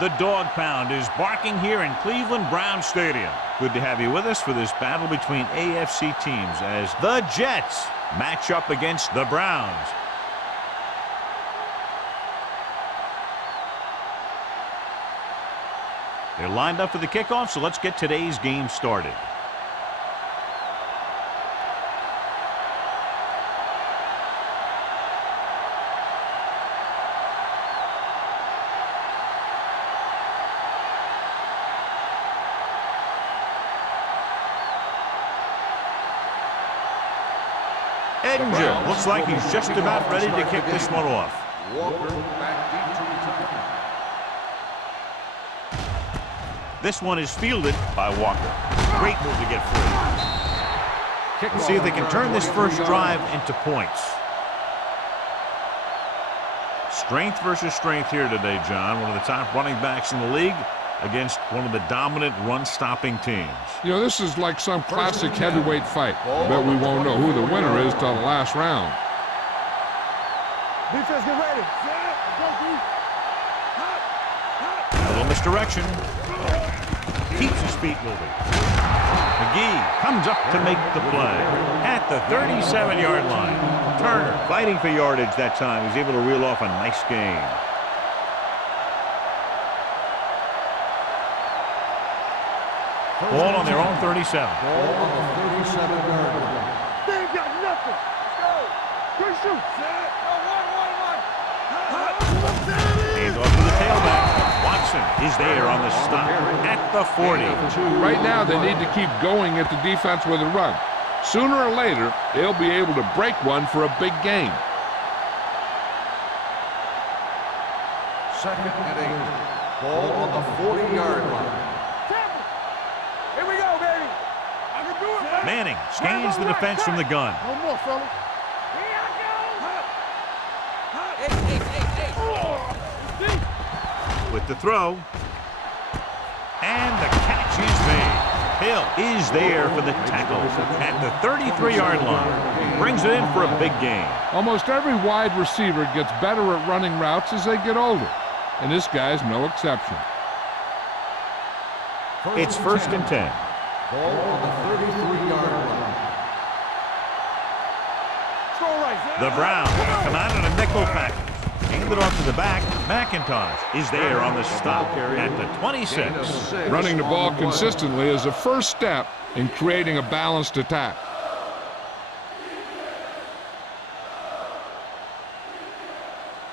The dog pound is barking here in Cleveland Brown Stadium. Good to have you with us for this battle between AFC teams as the Jets match up against the Browns. They're lined up for the kickoff, so let's get today's game started. Edinger looks like he's just about ready to kick this one off. Walker back deep to return. This one is fielded by Walker. Great move to get free. Let's see if they can turn this first drive into points. Strength versus strength here today, John. One of the top running backs in the league against one of the dominant run-stopping teams. You know, this is like some classic heavyweight fight. I bet we won't know who the winner is till the last round. Defense, get ready. A little misdirection. Keeps his feet moving. McGee comes up to make the play at the 37-yard line. Turner fighting for yardage that time. He's able to reel off a nice gain. Ball on their own 37. Ball on the 37-yard line. They ain't got nothing. Let's go. Good shoot. Hands off to the tailback. Watson is there on the stop at the 40. Right now, they need to keep going at the defense with a run. Sooner or later, they'll be able to break one for a big gain. Second and 8. Ball on the 40-yard line. Here we go, baby. I can do it, baby. Manning scans the defense from the gun. No more, fellas. Here I go. With the throw. And the catch is made. Hill is there for the tackle at the 33-yard line. Brings it in for a big gain. Almost every wide receiver gets better at running routes as they get older, and this guy's no exception. It's first and 10. Ball on the 33-yard line. The Browns come out in a nickel package. Hand it off to the back. McIntosh is there on the stop at the 26. Running the ball consistently is the first step in creating a balanced attack.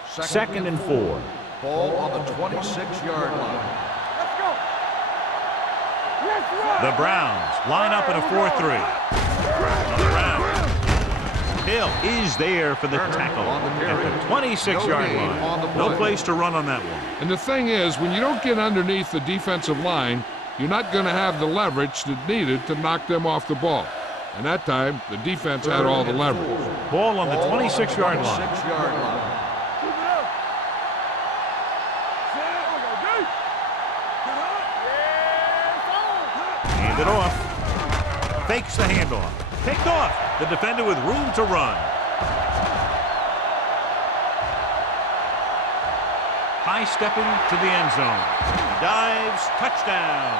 Second and 4. Ball on the 26-yard line. Let's go. Let's run. The Browns line up in a 4-3. On the ground. Hill is there for the tackle at the 26-yard line. No place to run on that one. And the thing is, when you don't get underneath the defensive line, you're not going to have the leverage that's needed to knock them off the ball. And that time, the defense had all the leverage. Ball on the 26-yard line. Keep it up. Hand it off. Fakes the handoff. Picked off. The defender with room to run. High stepping to the end zone. He dives. Touchdown.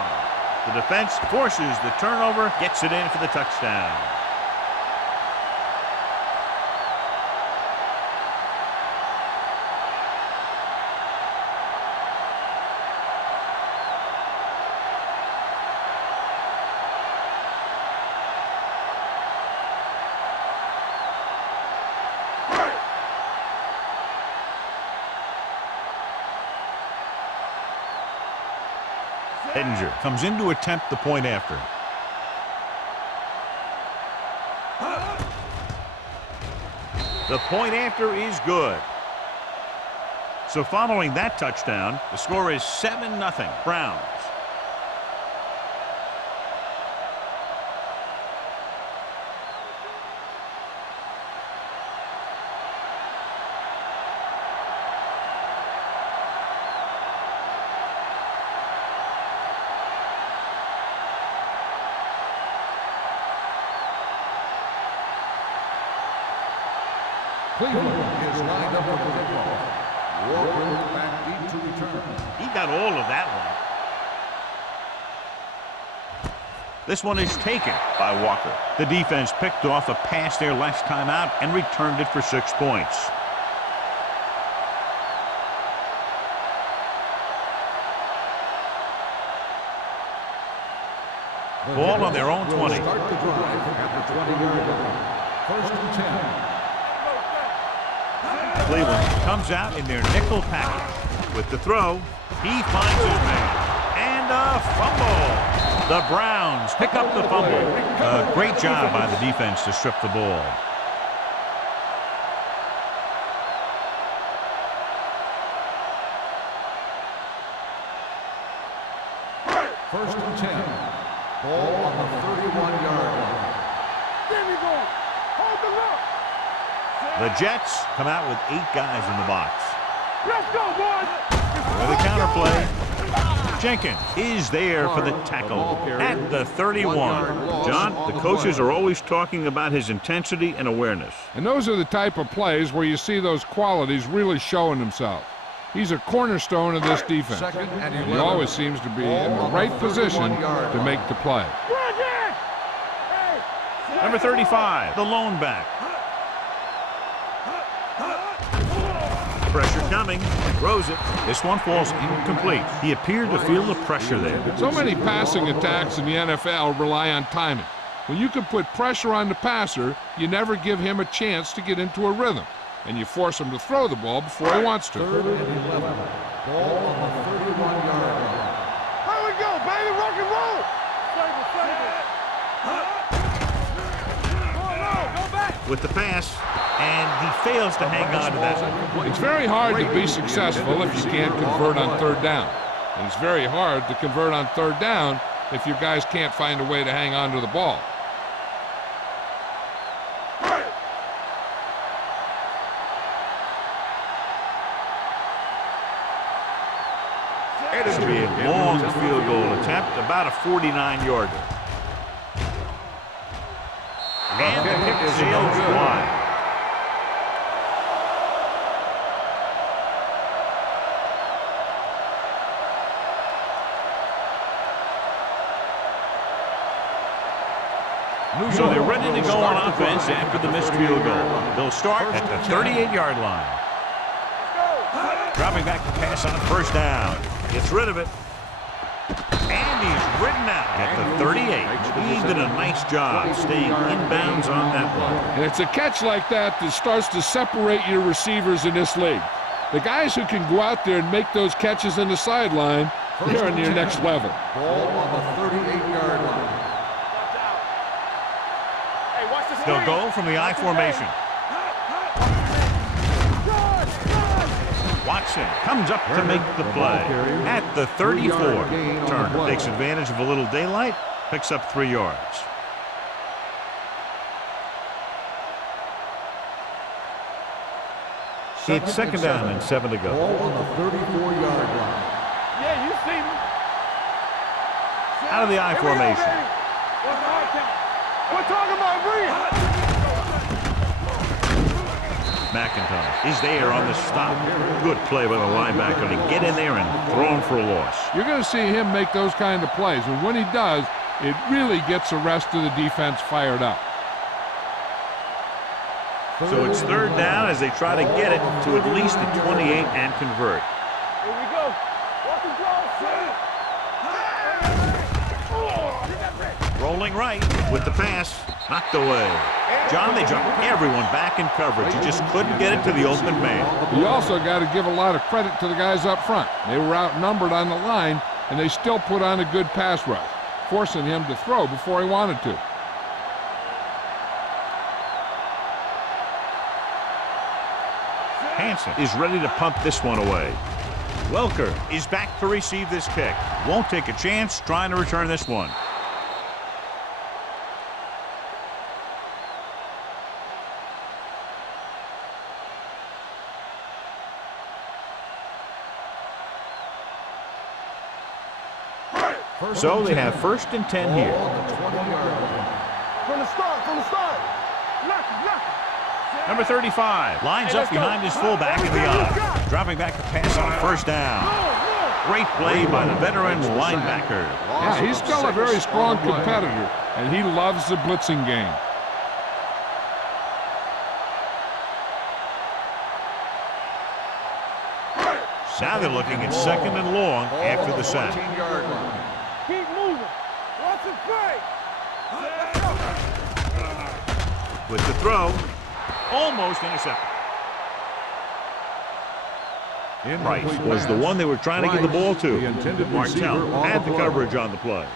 The defense forces the turnover. Gets it in for the touchdown. Edinger comes in to attempt the point after. The point after is good. So following that touchdown, the score is 7-0 Browns. Cleveland is lined up for the kickoff. Walker back deep to return. He got all of that one. This one is taken by Walker. The defense picked off a pass their last time out and returned it for 6 points. Ball on their own 20. Start the drive at the 20-yard line. 1st and 10. Cleveland comes out in their nickel package. With the throw, he finds his man. And a fumble. The Browns pick up the fumble. A great job by the defense to strip the ball. First and 10. Ball on the 31-yard line. There we go. Hold the look. The Jets come out with 8 guys in the box. Let's go, boys. For the counterplay, Jenkins is there for the tackle at the 31. John, the coaches are always talking about his intensity and awareness. And those are the type of plays where you see those qualities really showing themselves. He's a cornerstone of this defense. Second and And he 11. always seems to be in the right position to make the play. Number 35, the lone back. Pressure coming, throws it. This one falls incomplete. He appeared to feel the pressure there. So many passing attacks in the NFL rely on timing. When you can put pressure on the passer, you never give him a chance to get into a rhythm. And you force him to throw the ball before he wants to. 3rd and 11. Ball on the 31-yard line. Here we go, baby. Rock and roll. Go back. With the pass, and he fails to hang on to that. It's very hard to be successful if you can't convert on 3rd down. And it's very hard to convert on 3rd down if your guys can't find a way to hang on to the ball. It is to be a long field goal attempt, about a 49-yarder. And the kick sails wide. So they're ready to go on offense after the missed field goal. They'll start at the 38-yard line. Dropping back to pass on 1st down. Gets rid of it. And he's ridden out at the 38. He did a nice job staying inbounds on that one. And it's a catch like that that starts to separate your receivers in this league. The guys who can go out there and make those catches in the sideline, they're on your next level. Ball on the 38-yard line. They'll go from the I formation. Watson comes up to make the play at the 34. Turner takes advantage of a little daylight, picks up 3 yards. It's 2nd down and 7 to go. Ball on the 34-yard line. Yeah, you see me. Out of the I formation. We're talking about Breeze. McIntyre is there on the stop. Good play by the linebacker to get in there and throw him for a loss. You're going to see him make those kind of plays. And when he does, it really gets the rest of the defense fired up. So it's 3rd down as they try to get it to at least the 28 and convert. Here we go. Walk and draw. Rolling right with the pass. Knocked away. John, they dropped everyone back in coverage. He just couldn't get it to the open man. You also got to give a lot of credit to the guys up front. They were outnumbered on the line, and they still put on a good pass rush, forcing him to throw before he wanted to. Hansen is ready to pump this one away. Welker is back to receive this kick. Won't take a chance trying to return this one. So they have 1st and 10 here. Ball on the 20-yard line. From the start. Knock it. Number 35 lines up behind his fullback in the I. Dropping back to pass on first down. Great play by the veteran linebacker. Yeah, he's still a very strong competitor, and he loves the blitzing game. Now they're looking at 2nd and long after the sack. Keep moving. Watch the play. With the throw, almost intercepted. Price was the one they were trying to get the ball to. Martell had the coverage on the play.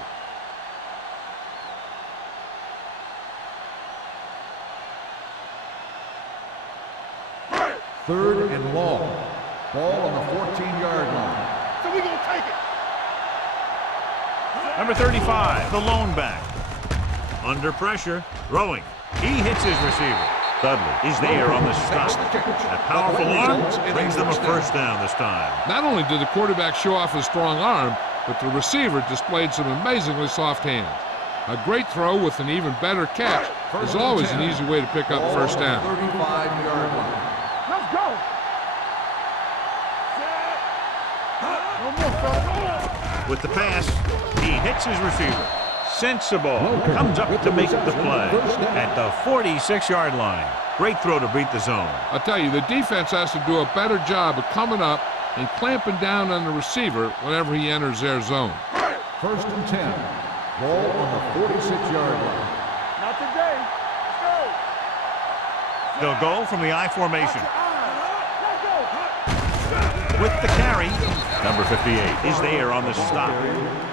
Third and long. Ball on the 14-yard line. So we're going to take it. Number 35, the lone back. Under pressure, throwing. He hits his receiver. Dudley is there on the stop. A powerful arm brings them a first down this time. Not only did the quarterback show off his strong arm, but the receiver displayed some amazingly soft hands. A great throw with an even better catch is always an easy way to pick up first down. 35-yard line. Let's go. With the pass, he hits his receiver. Sensible comes up to make the play at the 46-yard line. Great throw to beat the zone. I'll tell you, the defense has to do a better job of coming up and clamping down on the receiver whenever he enters their zone. First and 10. Ball on the 46-yard line. Not today. Let's go. They'll go from the I formation. Let's go. With the carry, number 58 is there on the stop.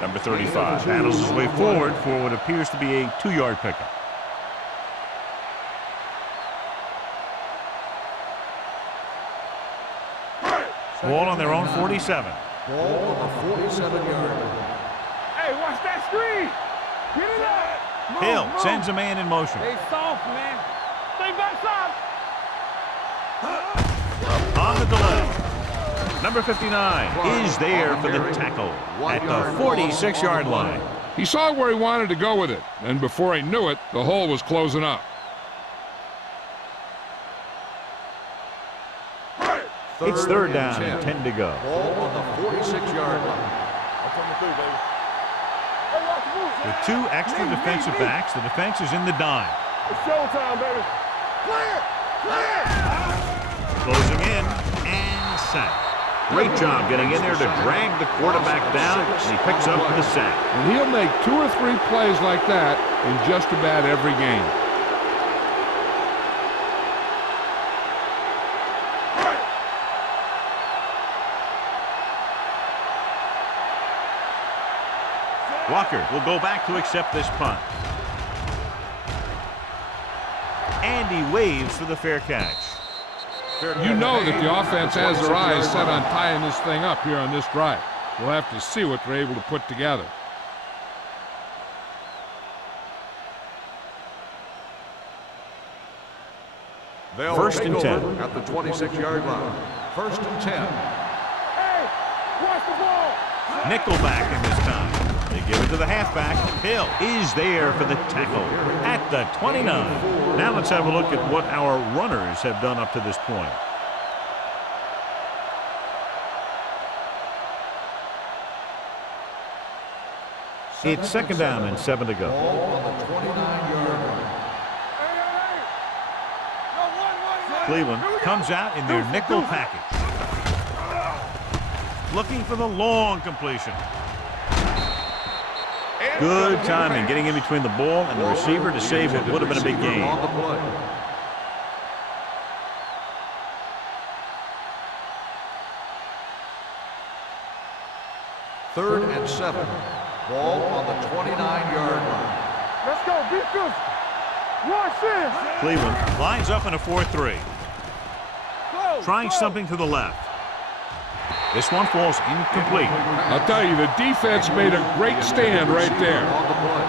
Number 35 battles his way forward for what appears to be a 2-yard pickup. Ball on their own 47. Ball on the 47-yard line. Hey, watch that screen. Get it up. Move, Hill move. sends a man in motion. Stay soft, man. Stay back soft. On the delay. Number 59 is there for the tackle at the 46-yard line. He saw where he wanted to go with it, and before he knew it, the hole was closing up. It's third down and 10 to go. Ball on the 46-yard line. I'm coming through, baby. Hey, watch the move. With 2 extra defensive backs, the defense is in the dime. It's showtime, baby. Clear. Clear. Closing in and sack. Great job getting in there to drag the quarterback down, and he picks up the sack. And he'll make 2 or 3 plays like that in just about every game. Walker will go back to accept this punt. And he waves for the fair catch. You know that the offense has their eyes set on tying this thing up here on this drive. We'll have to see what they're able to put together. First and 10. At the 26-yard line. First and 10. Hey, watch the ball. Nickelback in this time. They give it to the halfback. Hill is there for the tackle at the 29. Now let's have a look at what our runners have done up to this point. It's second down and 7 to go. Ball on the 29-yard line. Cleveland comes out in their nickel package. Looking for the long completion. Good timing, getting in between the ball and the receiver to save what would have been a big gain. On the play. Third and 7. Ball on the 29-yard line. Let's go. Be good. Watch this. Cleveland lines up in a 4-3. Trying something to the left. This one falls incomplete. I'll tell you, the defense made a great stand right there. On the play.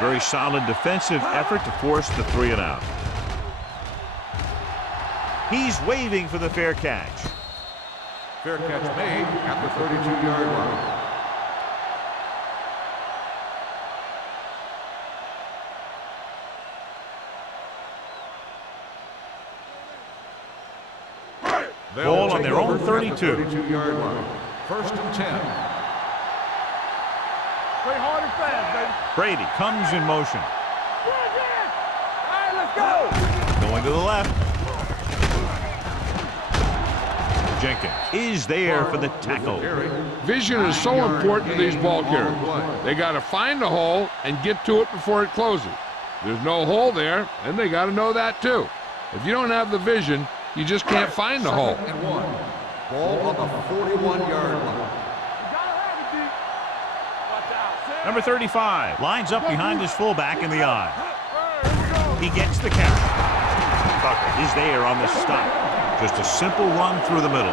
Very solid defensive effort to force the 3 and out. He's waving for the fair catch. Fair catch made at the 32-yard line. Ball on their own 32. 32-yard line. First and 10. Play hard and fast, baby. Brady comes in motion. All right, let's go. Going to the left. Jenkins is there for the tackle. Vision is so important to these ball carriers. They got to find the hole and get to it before it closes. There's no hole there, and they got to know that too. If you don't have the vision, you just can't find the hole. Second and 1. Ball on the 41-yard line. Number 35 lines up behind his fullback in the eye. He gets the catch. Bucket is there on the stop. Just a simple run through the middle.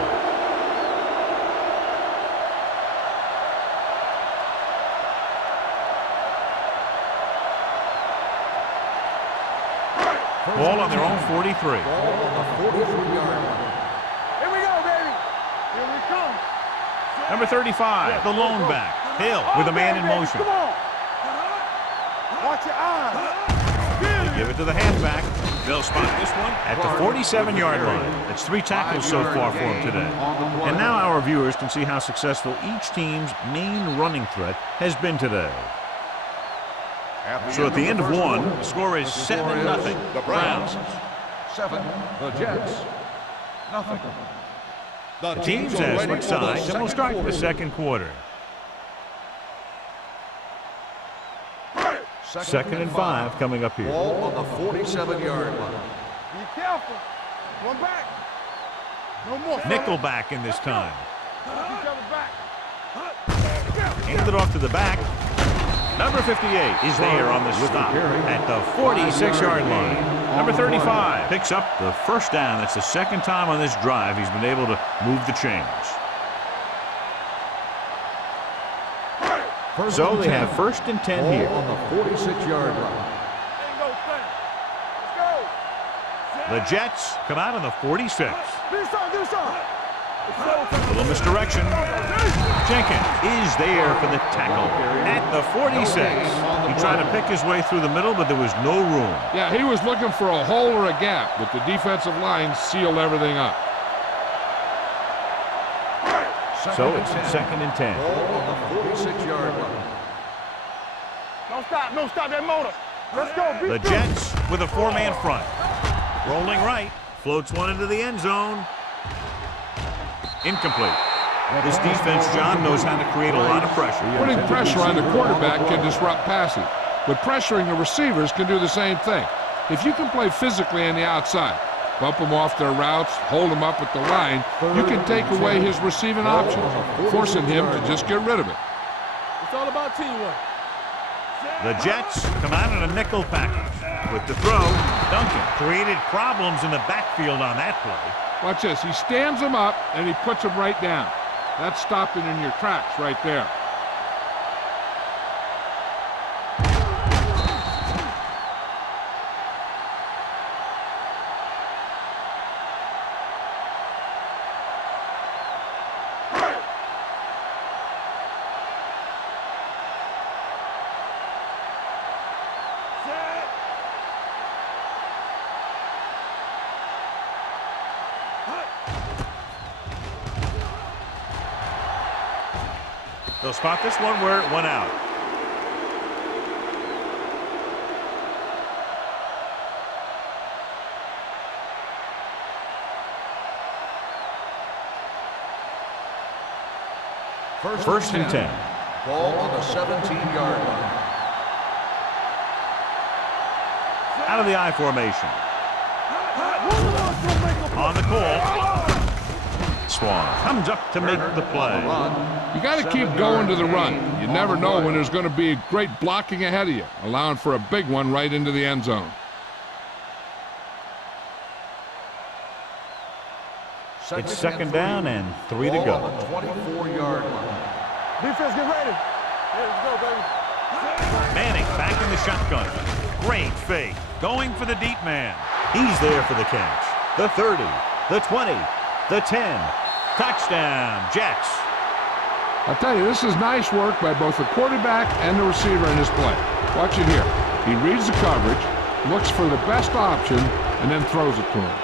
Ball on their own 43. Ball on the 43-yard line. Here we go, baby. Here we come. Number 35, the lone back. Hill with a man in motion. Come on. Watch your eyes. They give it to the halfback. They'll spot this one at the 47-yard line. That's 3 tackles so far for him today. And now our viewers can see how successful each team's main running threat has been today. So at the end of one, the score is 7-0. The Browns. 7. The Jets. Nothing. The teams have switched sides, and we'll start the second quarter. Second and 5 coming up here. Ball on the 47-yard line. Be careful. One back. No more. Nickel back in this time. Each other back. Hand it off to the back. Number 58 is there on the stop at the 46-yard line. Number 35 picks up the first down. That's the second time on this drive he's been able to move the chains. So they have first and 10 here. On the 46-yard line. The Jets come out on the 46. Do something. Little misdirection. Jenkins is there for the tackle at the 46. He tried to pick his way through the middle, but there was no room. Yeah, he was looking for a hole or a gap, but the defensive line sealed everything up. So it's second and 10. Ball on the 46-yard line. No stop that motor. Let's go. The Jets with a 4-man front. Rolling right, floats one into the end zone. Incomplete. This defense, John, knows how to create a lot of pressure. Putting pressure on the quarterback can disrupt passing, but pressuring the receivers can do the same thing. If you can play physically on the outside, bump them off their routes, hold them up at the line, you can take away his receiving options, forcing him to just get rid of it. It's all about teamwork. The Jets come out in a nickel package. With the throw, Duncan created problems in the backfield on that play. Watch this. He stands them up, and he puts them right down. That's stopping in your tracks right there. They'll spot this one where it went out. First and 10. Ball on the 17-yard line. Out of the I formation. On the call. Swan comes up to make the play. You got to keep going to the run. You never know when there's going to be great blocking ahead of you, allowing for a big one right into the end zone. It's second down and 3 to go. On the 24-yard line. Defense, get ready. Let's go, baby. Manning back in the shotgun. Great fake. Going for the deep man. He's there for the catch. The 30. the 20, the 10. Touchdown, Jets. I'll tell you, this is nice work by both the quarterback and the receiver in this play. Watch it here. He reads the coverage, looks for the best option, and then throws it to him.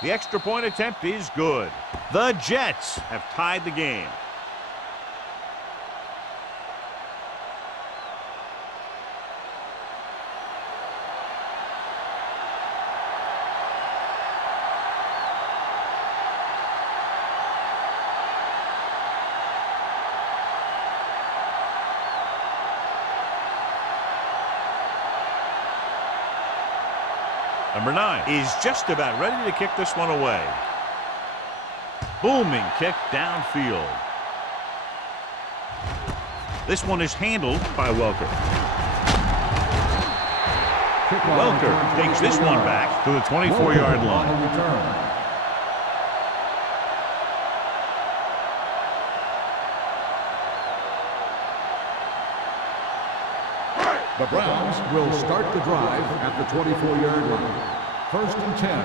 The extra point attempt is good. The Jets have tied the game. Number 9 is just about ready to kick this one away. Booming kick downfield. This one is handled by Welker. Welker takes this one back to the 24-yard line. The Browns will start the drive at the 24-yard line. 1st and 10.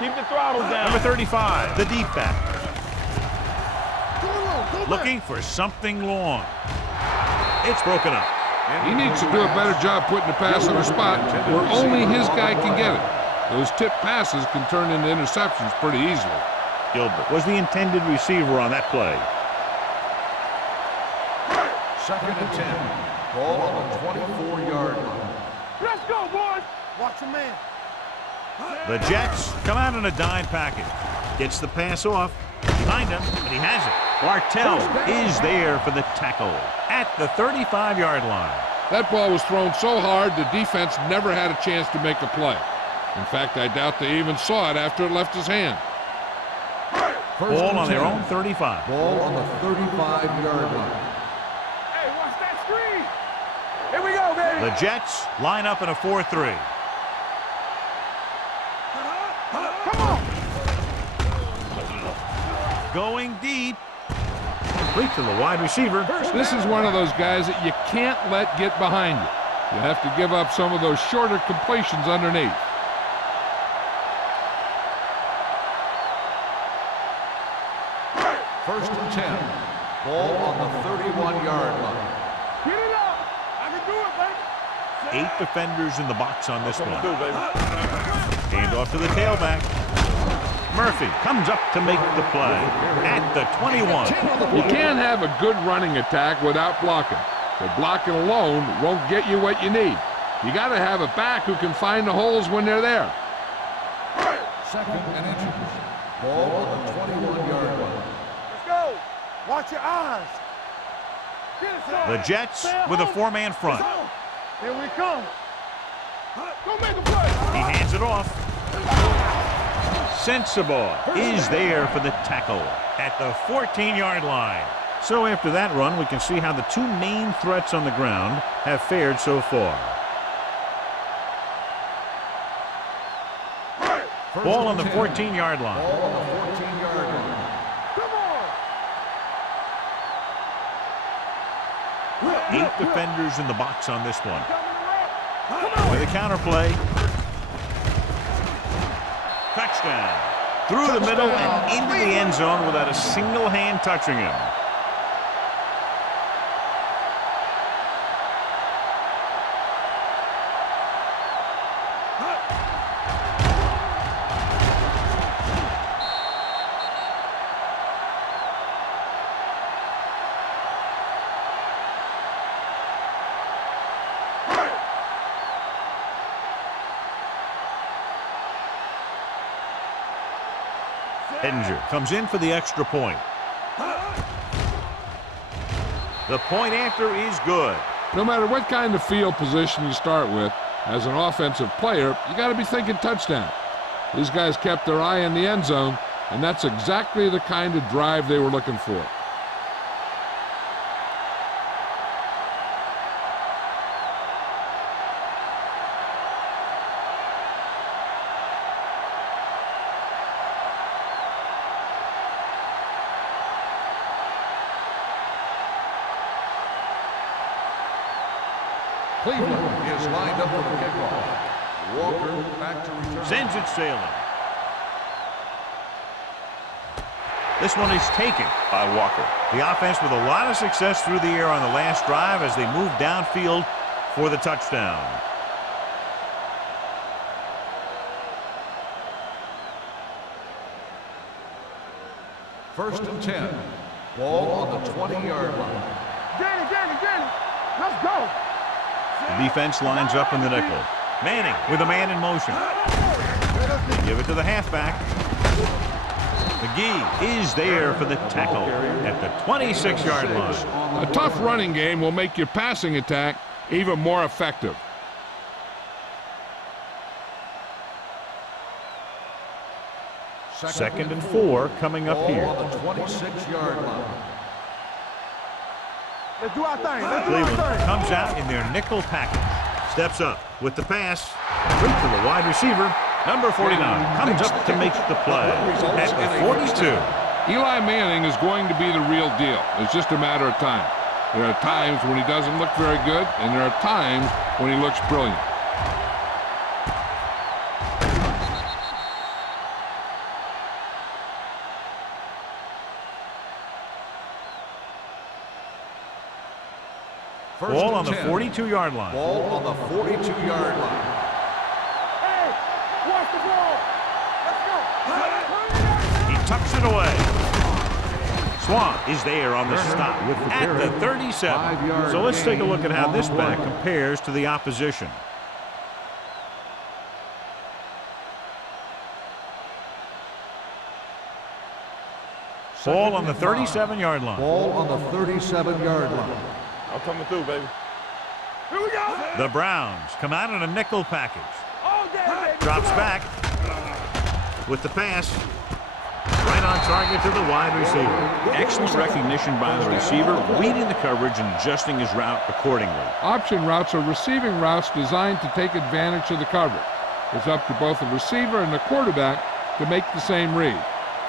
Keep the throttle down. Number 35, the deep back. Looking for something long. It's broken up. He needs to do a better job putting the pass in a spot where only his guy can get it. Those tip passes can turn into interceptions pretty easily. Gilbert was the intended receiver on that play. 2nd and 10. Ball on the 24-yard line. Let's go, boys. Watch your man. The Jets come out in a dime package. Gets the pass off. Behind him, and he has it. Bartell is there for the tackle at the 35-yard line. That ball was thrown so hard the defense never had a chance to make a play. In fact, I doubt they even saw it after it left his hand. Ball on their own 35. Ball on the 35-yard line. Hey, watch that screen. Here we go, baby. The Jets line up in a 4-3. Come on. Going deep. Complete to the wide receiver. This is one of those guys that you can't let get behind you. You have to give up some of those shorter completions underneath. First and 10. Ball on the 31-yard line. Get it up. I can do it, baby. 8 defenders in the box on this one. Hand off to the tailback. Murphy comes up to make the play at the 21. You can't have a good running attack without blocking. But blocking alone won't get you what you need. You got to have a back who can find the holes when they're there. 2nd and inches. Ball on the 21-yard line. Let's go. Watch your eyes. Get it, son. The Jets with a 4-man front. Here we come. Go make a play. He hands it off. Sensible is there for the tackle at the 14-yard line. So after that run, we can see how the 2 main threats on the ground have fared so far. Ball on the 14-yard line. Ball on the 14-yard line. Come on. 8 defenders in the box on this one. Come on. With a counter play. Touchdown. Through the middle and into the end zone without a single hand touching him. Edinger comes in for the extra point. The point after is good. No matter what kind of field position you start with, as an offensive player, you got to be thinking touchdown. These guys kept their eye in the end zone, And that's exactly the kind of drive they were looking for. Cleveland is lined up for the kickoff. Walker back to return. Sends it sailing. This one is taken by Walker. The offense with a lot of success through the air on the last drive as they move downfield for the touchdown. First and 10. Ball on the 20-yard line. Danny, let's go. The defense lines up in the nickel. Manning with a man in motion. They give it to the halfback. McGee is there for the tackle at the 26-yard line. A tough running game will make your passing attack even more effective. Second and 4 coming up here. On the 26-yard line. Let's do our thing. Let's do Cleveland our thing. comes out in their nickel package. Steps up with the pass. Right to the wide receiver. Number 49 comes up to make the play at the 42. Eli Manning is going to be the real deal. It's just a matter of time. There are times when he doesn't look very good, and there are times when he looks brilliant. Ball on the 42-yard line. Ball on the 42-yard line. Hey, watch the ball. Let's go. He tucks it away. Swan is there on the stop at the 37. So let's take a look at how this back compares to the opposition. Ball on the 37-yard line. Ball on the 37-yard line. I'm coming through, baby. Here we go. The Browns come out in a nickel package. All day, baby. Drops back with the pass. Right on target to the wide receiver. Excellent recognition by the receiver, reading the coverage and adjusting his route accordingly. Option routes are receiving routes designed to take advantage of the coverage. It's up to both the receiver and the quarterback to make the same read.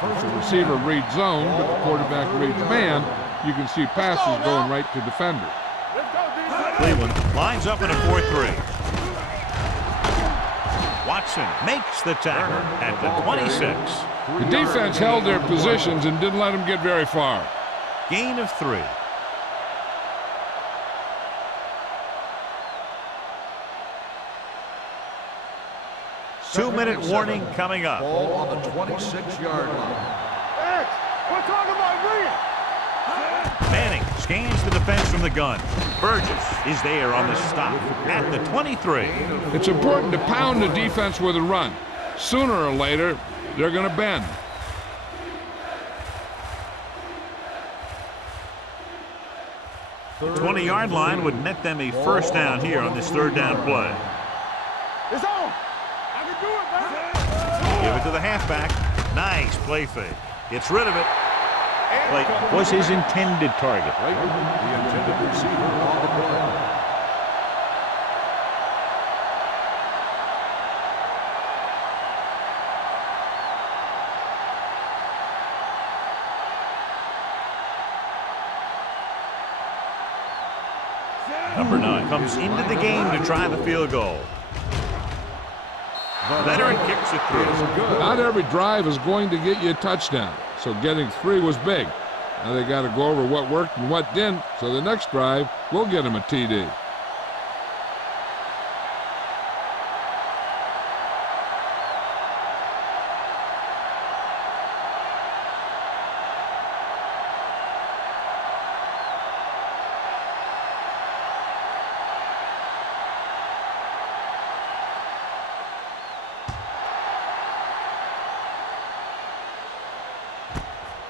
If the receiver reads zone, but the quarterback reads man, you can see passes going right to defenders. Let's go, D. Cleveland lines up in a 4-3. Watson makes the tackle at the 26. The defense held their positions and didn't let them get very far. Gain of 3. Two-minute warning coming up. Ball on the 26-yard line. X, we're talking about Williams. Manning scans the defense from the gun. Burgess is there on the stop at the 23. It's important to pound the defense with a run. Sooner or later, they're going to bend. The 20-yard line would net them a first down here on this third down play. It's on. I can do it, man. Give it to the halfback. Nice play fake. Gets rid of it. Like was his intended target. The intended receiver on the play. Number 9 comes into the game to try the field goal. Veteran kicks it through. Not every drive is going to get you a touchdown, so getting 3 was big. Now they got to go over what worked and what didn't, so the next drive will get them a TD.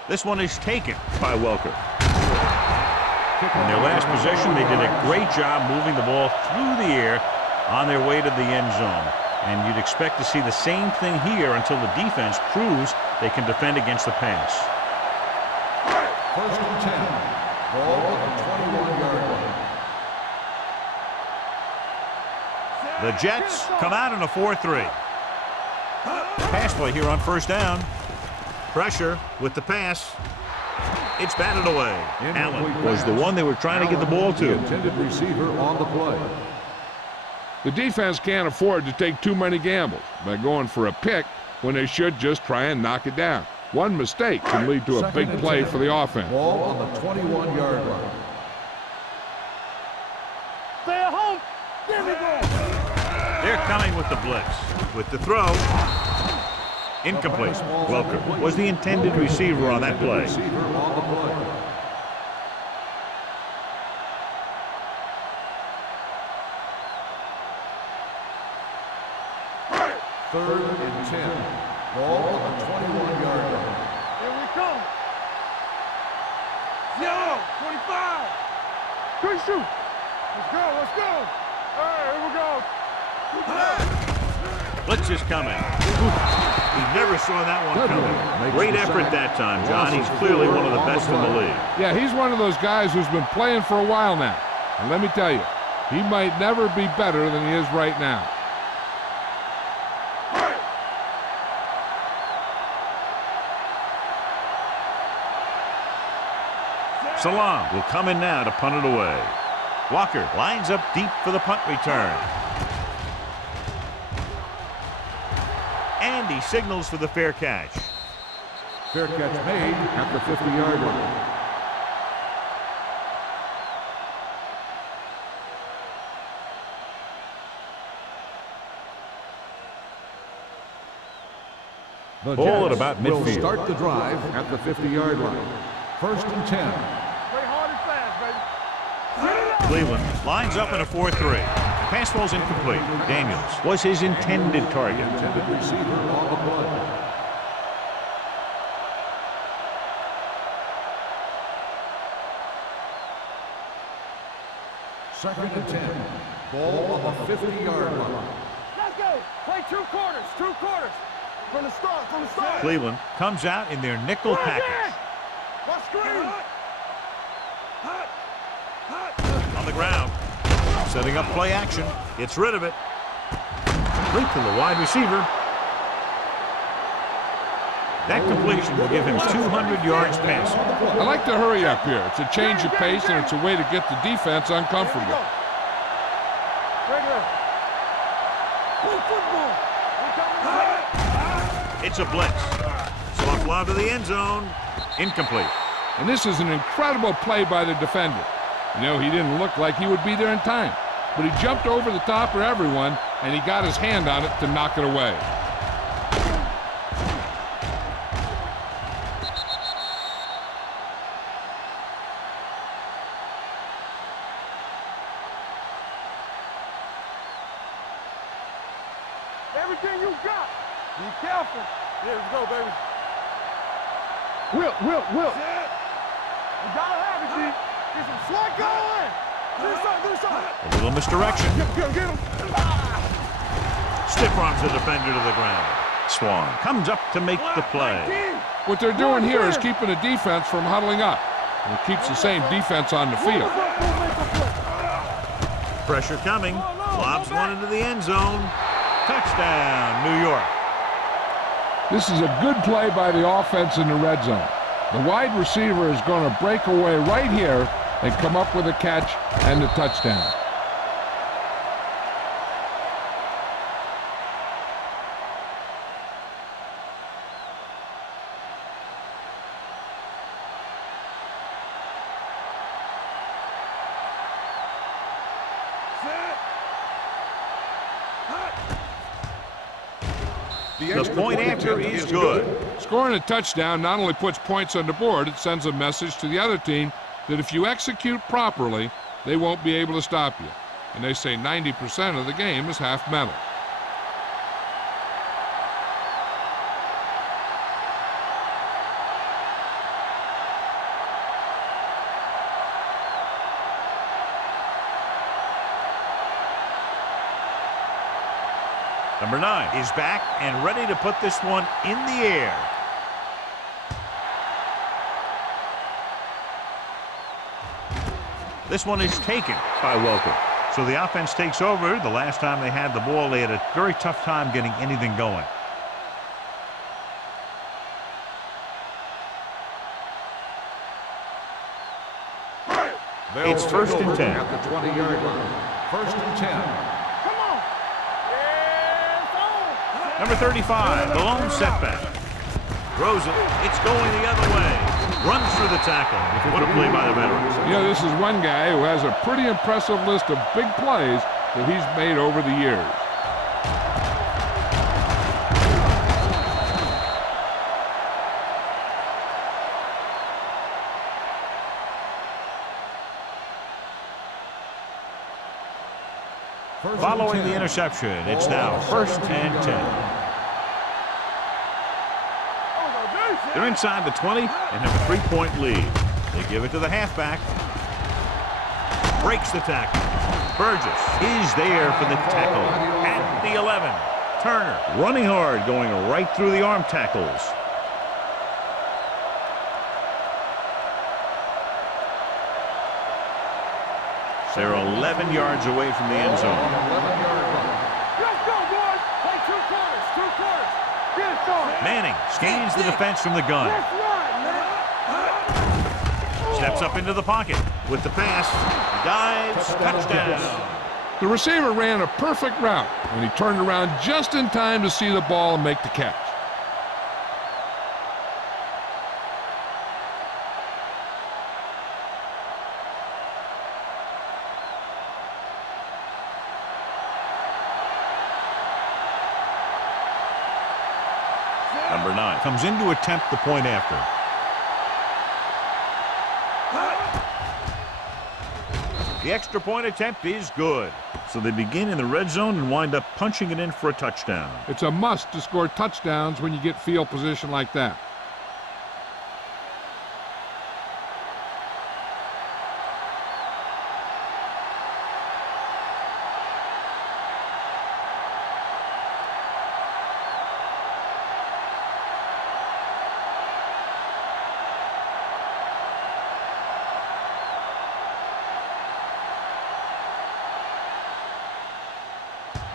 This one is taken by Welker. In their last possession, they did a great job moving the ball through the air on their way to the end zone. And you'd expect to see the same thing here until the defense proves they can defend against the pass. First and 10. Ball on the 21-yard line. The Jets come out in a 4-3. Pass play here on first down. Pressure with the pass. It's batted away. Allen was the one they were trying to get the ball to. The intended receiver on the play. The defense can't afford to take too many gambles by going for a pick when they should just try and knock it down. One mistake can lead to a big play for the offense. Ball on the 21-yard line. Stay at home. There we go. They're coming with the blitz. With the throw. Incomplete. Welker was the intended receiver on that play. Receiver on the play. Third and 10. Ball on the 21-yard line. Here we come. Yo, 25. Good shoot. Let's go, let's go. All right, here we go. Blitz is coming. He never saw that one coming. Great effort that time, John. He's clearly one of the best in the league. Yeah, he's one of those guys who's been playing for a while now. And let me tell you, he might never be better than he is right now. Salam will come in now to punt it away. Walker lines up deep for the punt return. And he signals for the fair catch. Fair catch made at the 50-yard line. The Ball at Jets about will midfield. start the drive at the 50-yard line. First and 10. Play hard and fast, baby. Cleveland lines up in a 4-3. Pass ball's incomplete. Daniels was his intended target. Intended receiver on the play. Second and 10. Ball on the 50-yard line. Let's go. Play two quarters, two quarters. From the start, from the start. Cleveland comes out in their nickel package. Let's screen. On the ground. Setting up play action. Gets rid of it. Complete to the wide receiver. That completion will give him 200 yards passing. I like to hurry up here. It's a change of pace, and it's a way to get the defense uncomfortable. Regular. Play football. It's a blitz. Soft lob to the end zone. Incomplete. And this is an incredible play by the defender. You know, he didn't look like he would be there in time, but he jumped over the top of everyone, and he got his hand on it to knock it away. Everything you got. Be careful. Here we go, baby. Will. You gotta have it, G. Get some slack going. Do something. A little misdirection. Get him. Stiff arms the defender to the ground. Swan comes up to make the play. What they're doing here is keeping the defense from huddling up. And it keeps the same defense on the field. Pressure coming. Lobs one into the end zone. Touchdown, New York. This is a good play by the offense in the red zone. The wide receiver is going to break away right here and come up with a catch and the touchdown. The point after is good. Scoring a touchdown not only puts points on the board, it sends a message to the other team that if you execute properly, they won't be able to stop you. And they say 90% of the game is half mental. Number 9 is back and ready to put this one in the air. This one is taken by Welker. So the offense takes over. The last time they had the ball, they had a very tough time getting anything going. It's 1st and 10. At the 20-yard line. 1st and 10. Come on. Yeah, Number 35, the lone setback. Throws it. It's going the other way. Runs through the tackle. What a play by the veterans. You know, this is one guy who has a pretty impressive list of big plays that he's made over the years. Following the interception, it's now 1st and 10. They're inside the 20 and have a 3-point lead. They give it to the halfback. Breaks the tackle. Burgess is there for the tackle at the 11. Turner running hard, going right through the arm tackles. They're 11 yards away from the end zone. 11-yard line. let's go, boys. Play 2 quarters. 2 quarters. Get it going. Manning scans the defense from the gun. That's right, man. Steps up into the pocket with the pass. Dives, touchdown. The receiver ran a perfect route, and he turned around just in time to see the ball and make the catch. Number 9 comes in to attempt the point after. The extra point attempt is good. So they begin in the red zone and wind up punching it in for a touchdown. It's a must to score touchdowns when you get field position like that.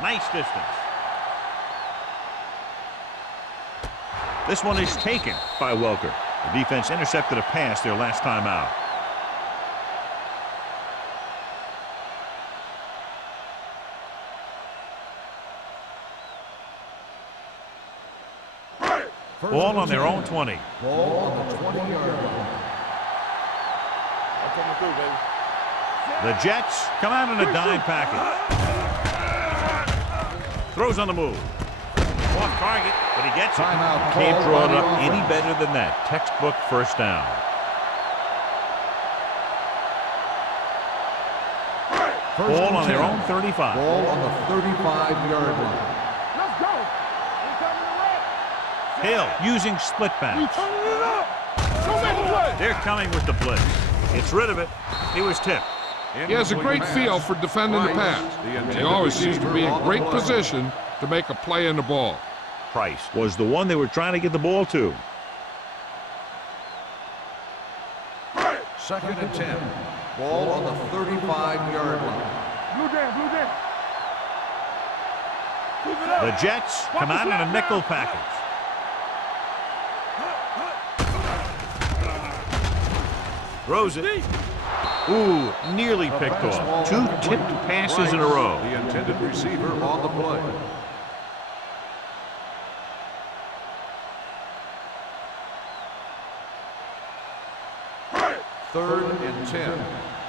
Nice distance. This one is taken by Welker. The defense intercepted a pass their last time out. Ball on their own 20. Ball on the 20-yard line. I'm coming through, baby. The Jets come out in a dime package. Throws on the move. Off target, but he gets it. Timeout Can't called draw by it the up any offense. better than that. Textbook first down. Ball on their own 35. Ball on the 35-yard line. Let's go. We coming to red. Hill using split We backs. turning it up. Show me the play. They're coming with the blitz. Gets rid of it. He was tipped. He has a great feel for defending the pass. He always seems to be in great position to make a play in the ball. Price was the one they were trying to get the ball to. 2nd and 10. Ball on the 35-yard line. Blue jam, blue jam. Keep it up. The Jets come out in a nickel package. Throws it. Ooh, nearly picked off. 2 tipped passes in a row. The intended receiver on the play. Third and 10.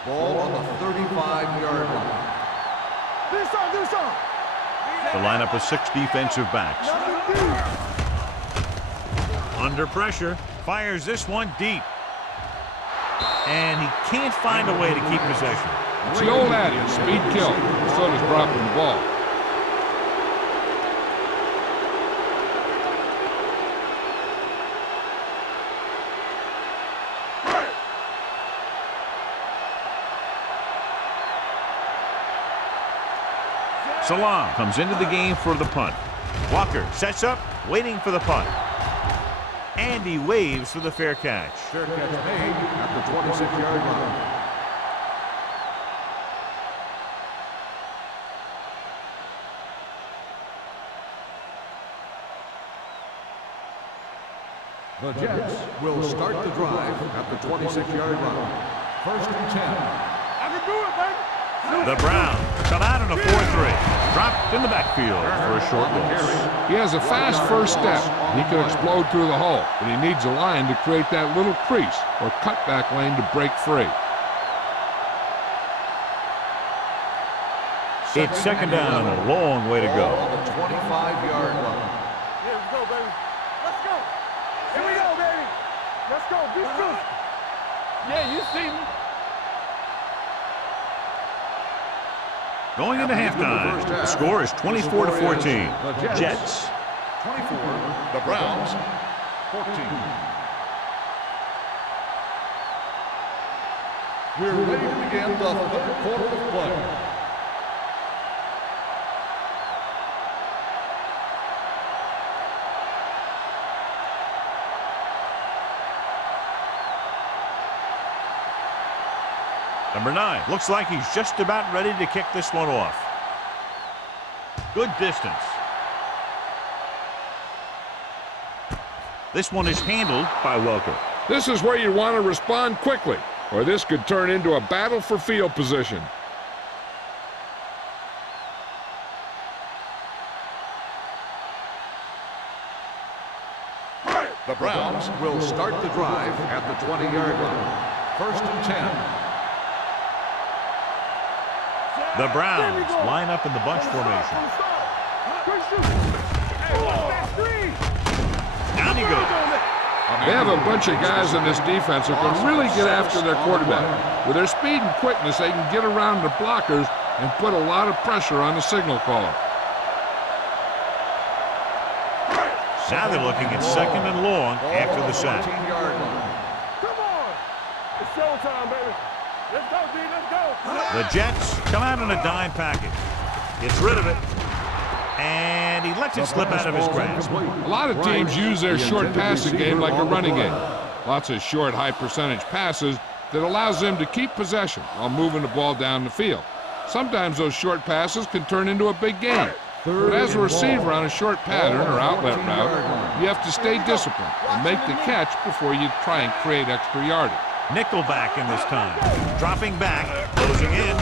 Ball on the 35-yard line. Do something, do something. The lineup of 6 defensive backs. Nothing deep. Under pressure, fires this one deep. And he can't find a way to keep possession. It's the old adage, speed kills. So does dropping the ball. Salam comes into the game for the punt. Walker sets up, waiting for the punt. And he waves for the fair catch. Fair catch made at the 26-yard line. The Jets will start the drive at the 26-yard line. First and 10. I can do it, baby. The Browns come out in a 4-3. Dropped in the backfield for a short loss. He has a fast first step. He can explode through the hole, but he needs a line to create that little crease or cutback lane to break free. It's second down and a long way to go. On the 25-yard line. Yeah, let's go, baby. Let's go. Here we go, baby. Let's go. Be good. Yeah, you see me. Going into halftime, the score is 24-14. Jets. 24, the Browns, 14. We're ready to begin the third quarter of play. Number 9 looks like he's just about ready to kick this one off. Good distance. This one is handled by Welker. This is where you want to respond quickly, or this could turn into a battle for field position. The Browns will start the drive at the 20-yard line. First and 10. The Browns line up in the bunch formation. Down he goes. They have a bunch of guys in this defense who can really get after their quarterback. With their speed and quickness, they can get around the blockers and put a lot of pressure on the signal caller. Now they're looking at second and long after the sack. Come on. It's showtime, baby. Let's go, D. Let's go. The Jets come out in a dime package. Gets rid of it. And he lets it slip out of his grasp. A lot of teams use their short passing game like a running game. Lots of short, high-percentage passes that allows them to keep possession while moving the ball down the field. Sometimes those short passes can turn into a big gain. But as a receiver on a short pattern or outlet route, you have to stay disciplined and make the catch before you try and create extra yardage. Nickelback in this time. Dropping back, closing in.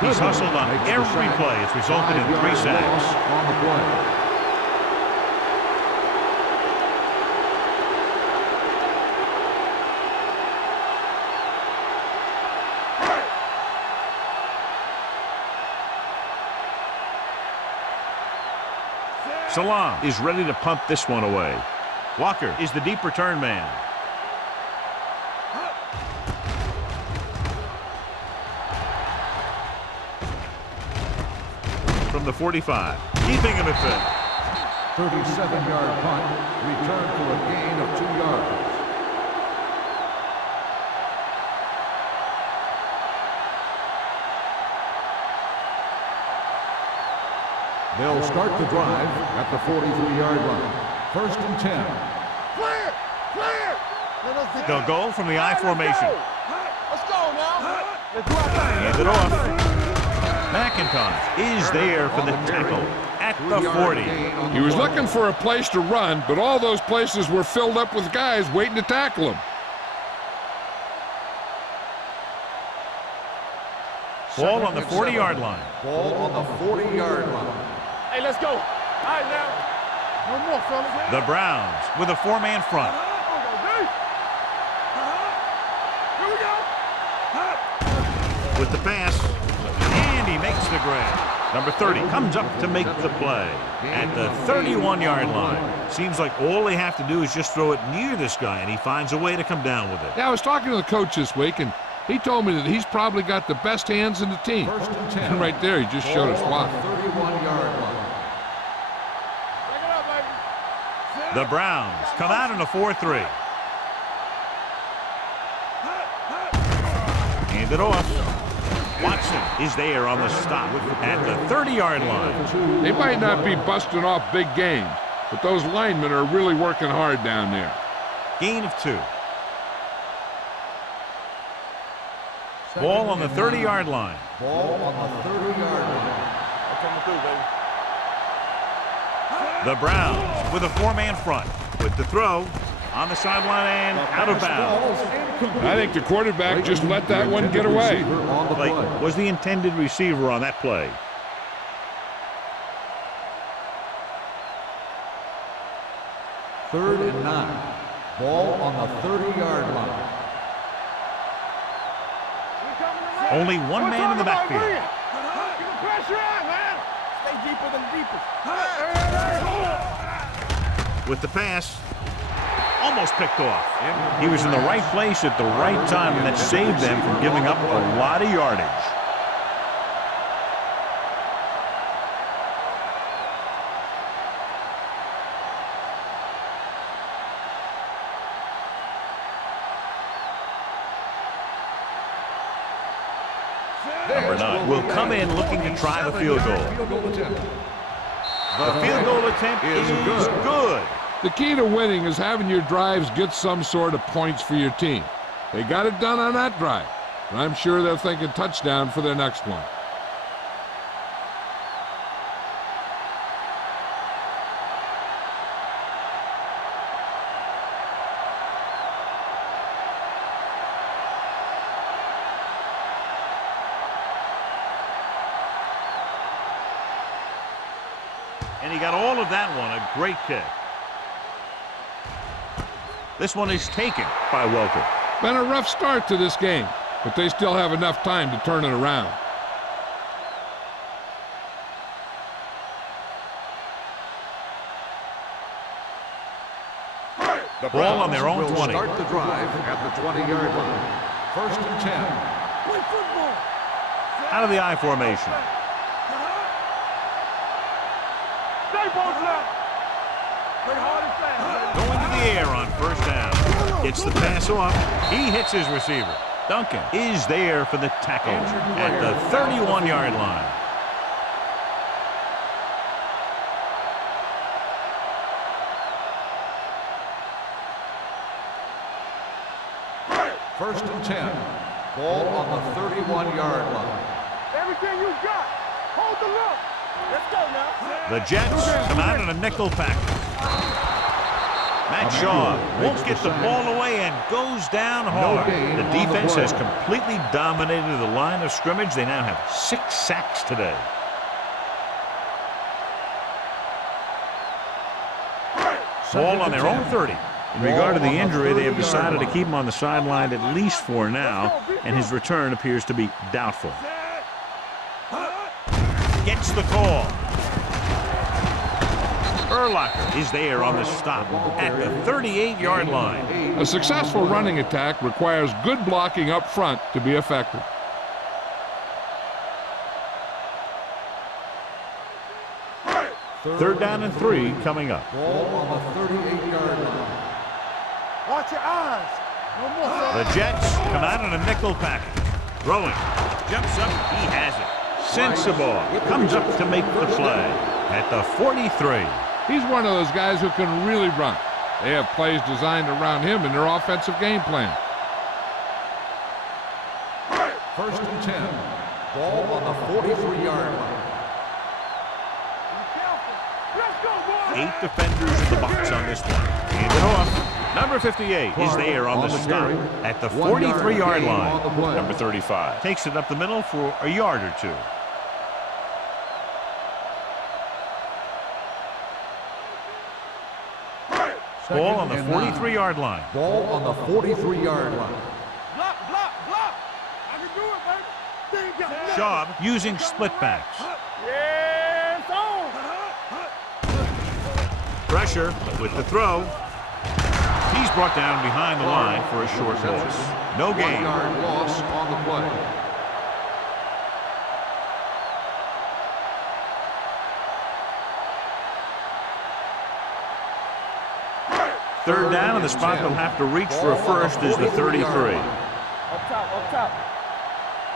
He's hustled on every play. It's resulted in 3 sacks. On the play. Salam is ready to punt this one away. Walker is the deep return man. From the 45, keeping him at 37-yard punt, return for a gain of 2 yards. They'll start the drive at the 43-yard line. First and 10. Clear. Clear. They'll go from the I formation. Let's go now. Let's do our thing. Hand it off. McIntosh is there for the tackle at the 40. He was looking for a place to run, but all those places were filled up with guys waiting to tackle him. Ball on the 40-yard line. Ball on the 40-yard line. Hey, let's go. All right, now. No more, fellas. The Browns with a 4-man front. Here we go. With the pass, and he makes the grab. Number 30 comes up to make the play at the 31-yard line. Seems like all they have to do is just throw it near this guy, and he finds a way to come down with it. Yeah, I was talking to the coach this week, and he told me that he's probably got the best hands in the team. First and 10. And right there, he just showed us why. 31-yard line. Bring it up, baby. The Browns come out in a 4-3. Hand it off. Watson Jackson is there on the stop at the 30-yard line. They might not be busting off big games, but those linemen are really working hard down there. Gain of 2. Ball on the 30-yard line. Ball on the 30-yard line. Coming through, baby. The Browns with a 4-man front. With the throw on the sideline and out of bounds. I think the quarterback just let that one get away. Clayton was the intended receiver on that play. Third and 9. Ball on the 30-yard line. Only one man in the backfield. Get the pressure on, man. Stay deeper than deepest. With the pass, almost picked off. He was in the right place at the right time, and that saved them from giving up a lot of yardage. Number 9 will come in looking to try the field goal. The field goal attempt is good. The key to winning is having your drives get some sort of points for your team. They got it done on that drive, and I'm sure they're thinking touchdown for their next one. And he got all of that one. A great kick. This one is taken by Welker. Been a rough start to this game, but they still have enough time to turn it around. The Ball on their own will 20. Start the drive at the 20-yard line. First and 10. Play football. Out of the I formation. Stay bolted up. Play hard and fast. Going to the air on first down. Gets the pass off. He hits his receiver. Duncan is there for the tackle at the 31-yard line. First and 10. Ball on the 31-yard line. Everything you got. Hold the look. Let's go now. The Jets come out in a nickel package. Matt Shaw won't get the ball away and goes down hard. The defense has completely dominated the line of scrimmage. They now have 6 sacks today. Ball on their own 30. In regard to the injury, they have decided to keep him on the sideline at least for now, and his return appears to be doubtful. Gets the call. Urlacher is there on the stop at the 38-yard line. A successful running attack requires good blocking up front to be effective. Third down and 3 coming up. Ball on the 38-yard line. Watch your eyes. No more. The Jets come out in a nickel package. Throwing. Jumps up. He has it. Sensible. Comes up to make the play at the 43. He's one of those guys who can really run. They have plays designed around him in their offensive game plan. First and 10. Ball on the 43-yard line. Let's go, boys. 8 defenders in the box on this one. Hand it off. Number 58 is there on the stop at the 43-yard line. Number 35 takes it up the middle for a yard or 2. Ball on the 43-yard line. Ball on the 43-yard line. Block. I can do it, baby. There you go. Schaub using split backs. Yeah, it's on. Pressure with the throw. He's brought down behind the line for a short loss. No gain. 1-yard loss on the play. Third down, and the spot they'll have to reach for a first is the 33. Up top.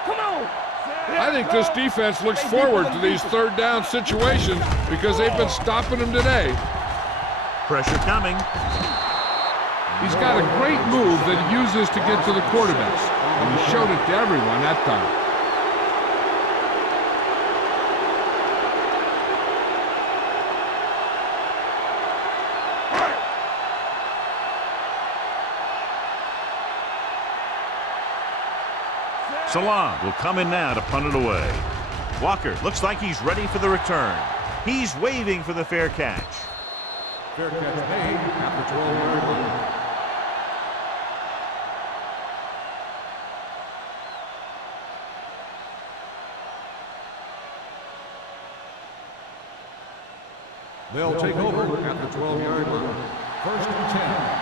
Come on. I think this defense looks forward to these third down situations because they've been stopping them today. Pressure coming. He's got a great move that he uses to get to the quarterbacks, and he showed it to everyone that time. Salam will come in now to punt it away. Walker looks like he's ready for the return. He's waving for the fair catch. Fair catch made at the 12-yard line. They'll take over at the 12-yard line. First and 10.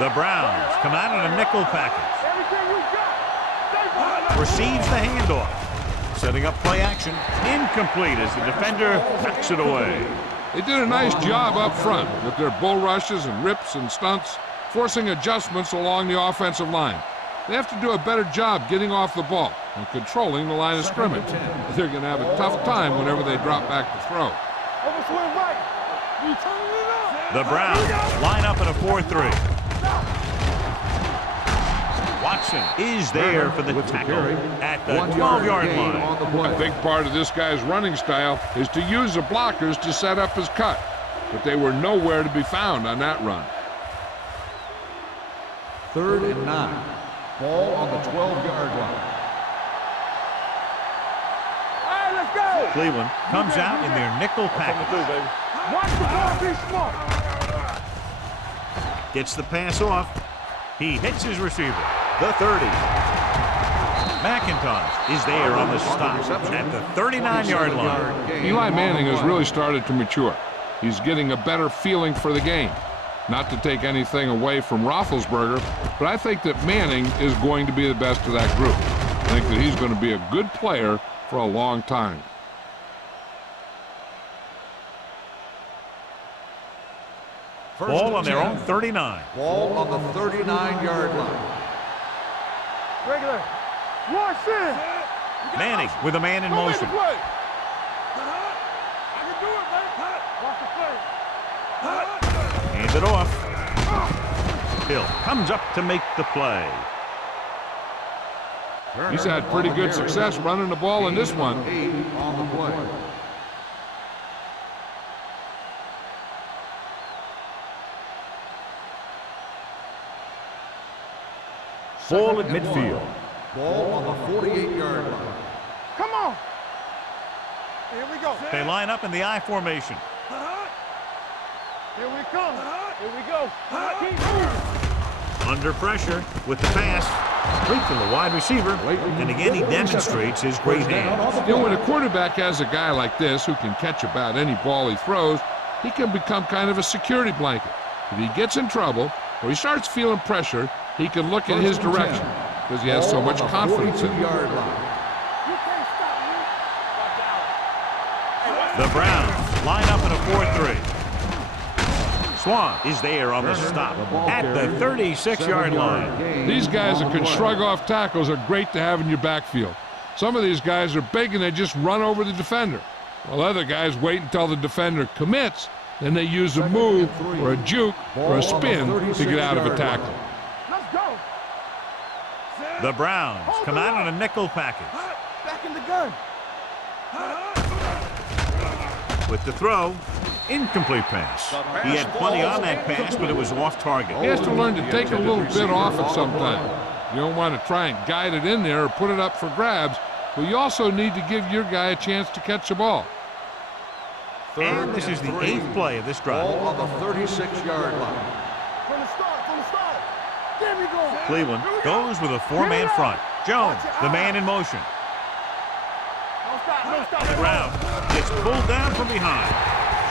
The Browns come out in a nickel package. Everything you got. Receives the handoff. Setting up play action. Incomplete as the defender knocks it away. They did a nice job up front with their bull rushes and rips and stunts, forcing adjustments along the offensive line. They have to do a better job getting off the ball and controlling the line of scrimmage. They're going to have a tough time whenever they drop back to throw. Overswing right. You turn it up. The Browns line up in a 4-3. Watson is there for the tackle at the 12-yard line. A big part of this guy's running style is to use the blockers to set up his cut, but they were nowhere to be found on that run. 3rd and 9. Ball on the 12-yard line. All right, let's go. Cleveland comes out in their nickel package. Watch the ball, be smart. Gets the pass off. He hits his receiver. The 30. McIntosh is there on the stop at the 39-yard line. Eli Manning has really started to mature. He's getting a better feeling for the game. Not to take anything away from Roethlisberger, but I think that Manning is going to be the best of that group. I think that he's going to be a good player for a long time. Ball on their own 39. Ball on the 39-yard line. Regular. Watch in. Manning with a man in motion. I can do it, man. Watch the play. Hands it off. Hill comes up to make the play. He's had pretty good success running the ball in this one. 8 on the play. Ball at midfield. Ball on the 48-yard line. Come on. Here we go. They line up in the I formation. Here we come. Here we go. Keep moving. Under pressure with the pass. Straight to the wide receiver. And again, he demonstrates his great hands. You know, when a quarterback has a guy like this who can catch about any ball he throws, he can become kind of a security blanket. If he gets in trouble or he starts feeling pressure, he can look in his direction because he has so much confidence in him. You can't stop me. Watch out. The Browns line up in a 4-3. Swan is there on the stop at the 36-yard line. These guys that can shrug off tackles are great to have in your backfield. Some of these guys are big and they just run over the defender, while other guys wait until the defender commits, then they use a move or a juke or a spin to get out of a tackle. Let's go. The Browns come out in a nickel package. Back in the gun. With the throw, incomplete pass. He had plenty on that pass, but it was off target. He has to learn to take a little bit off at some time. You don't want to try and guide it in there or put it up for grabs, but you also need to give your guy a chance to catch the ball. And this is the 8th play of this drive. Ball on the 36-yard line. From the start. There we go. Cleveland goes with a 4-man front. Jones, the man in motion. Don't stop. On the ground, gets pulled down from behind.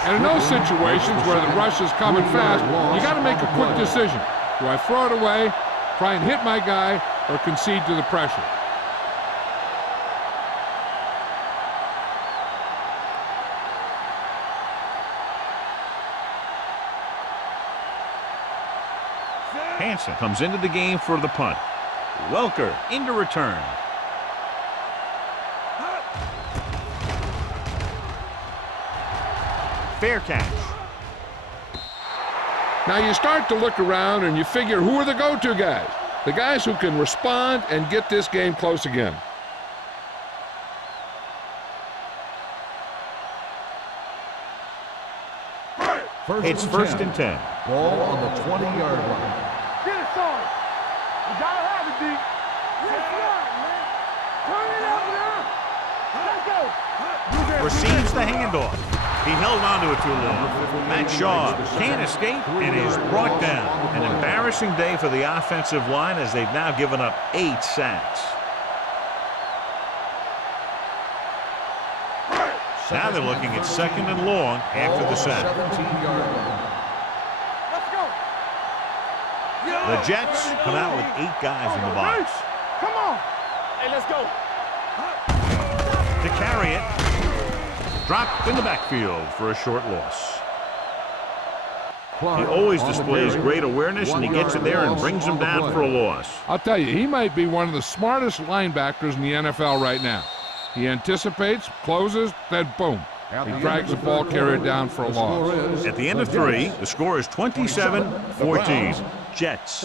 And in those situations where the rush is coming fast, you got to make a quick decision. Do I throw it away, try and hit my guy, or concede to the pressure? Hansen comes into the game for the punt. Welker into return. Fair catch. Now you start to look around and you figure, who are the go-to guys? The guys who can respond and get this game close again. It's first and 10. Ball on the 20-yard line. Get it, son. You gotta have it, D. Yes, right, man. Turn it up now. Let's go. Receives the handoff. He held onto it too long. Matt Shaw can't escape and is brought down. An embarrassing day for the offensive line as they've now given up 8 sacks. Now they're looking at second and long after the sack. Let's go. The Jets come out with 8 guys in the box. Come on. Hey, let's go. To carry it. Dropped in the backfield for a short loss. He always displays great awareness, and he gets in there and brings him down for a loss. I'll tell you, he might be one of the smartest linebackers in the NFL right now. He anticipates, closes, then boom. He drags the ball carrier down for a loss. At the end of 3, the score is 27-14. Jets.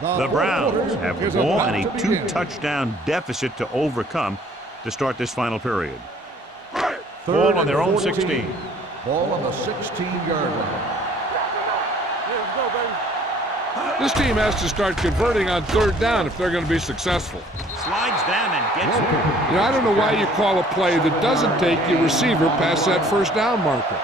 The Browns have the ball and a 2-touchdown deficit to overcome to start this final period. Ball on their own 16. Ball on the 16-yard line. Let's go, baby. This team has to start converting on 3rd down if they're going to be successful. Slides down and gets it. You know, I don't know why you call a play that doesn't take your receiver past that 1st down marker.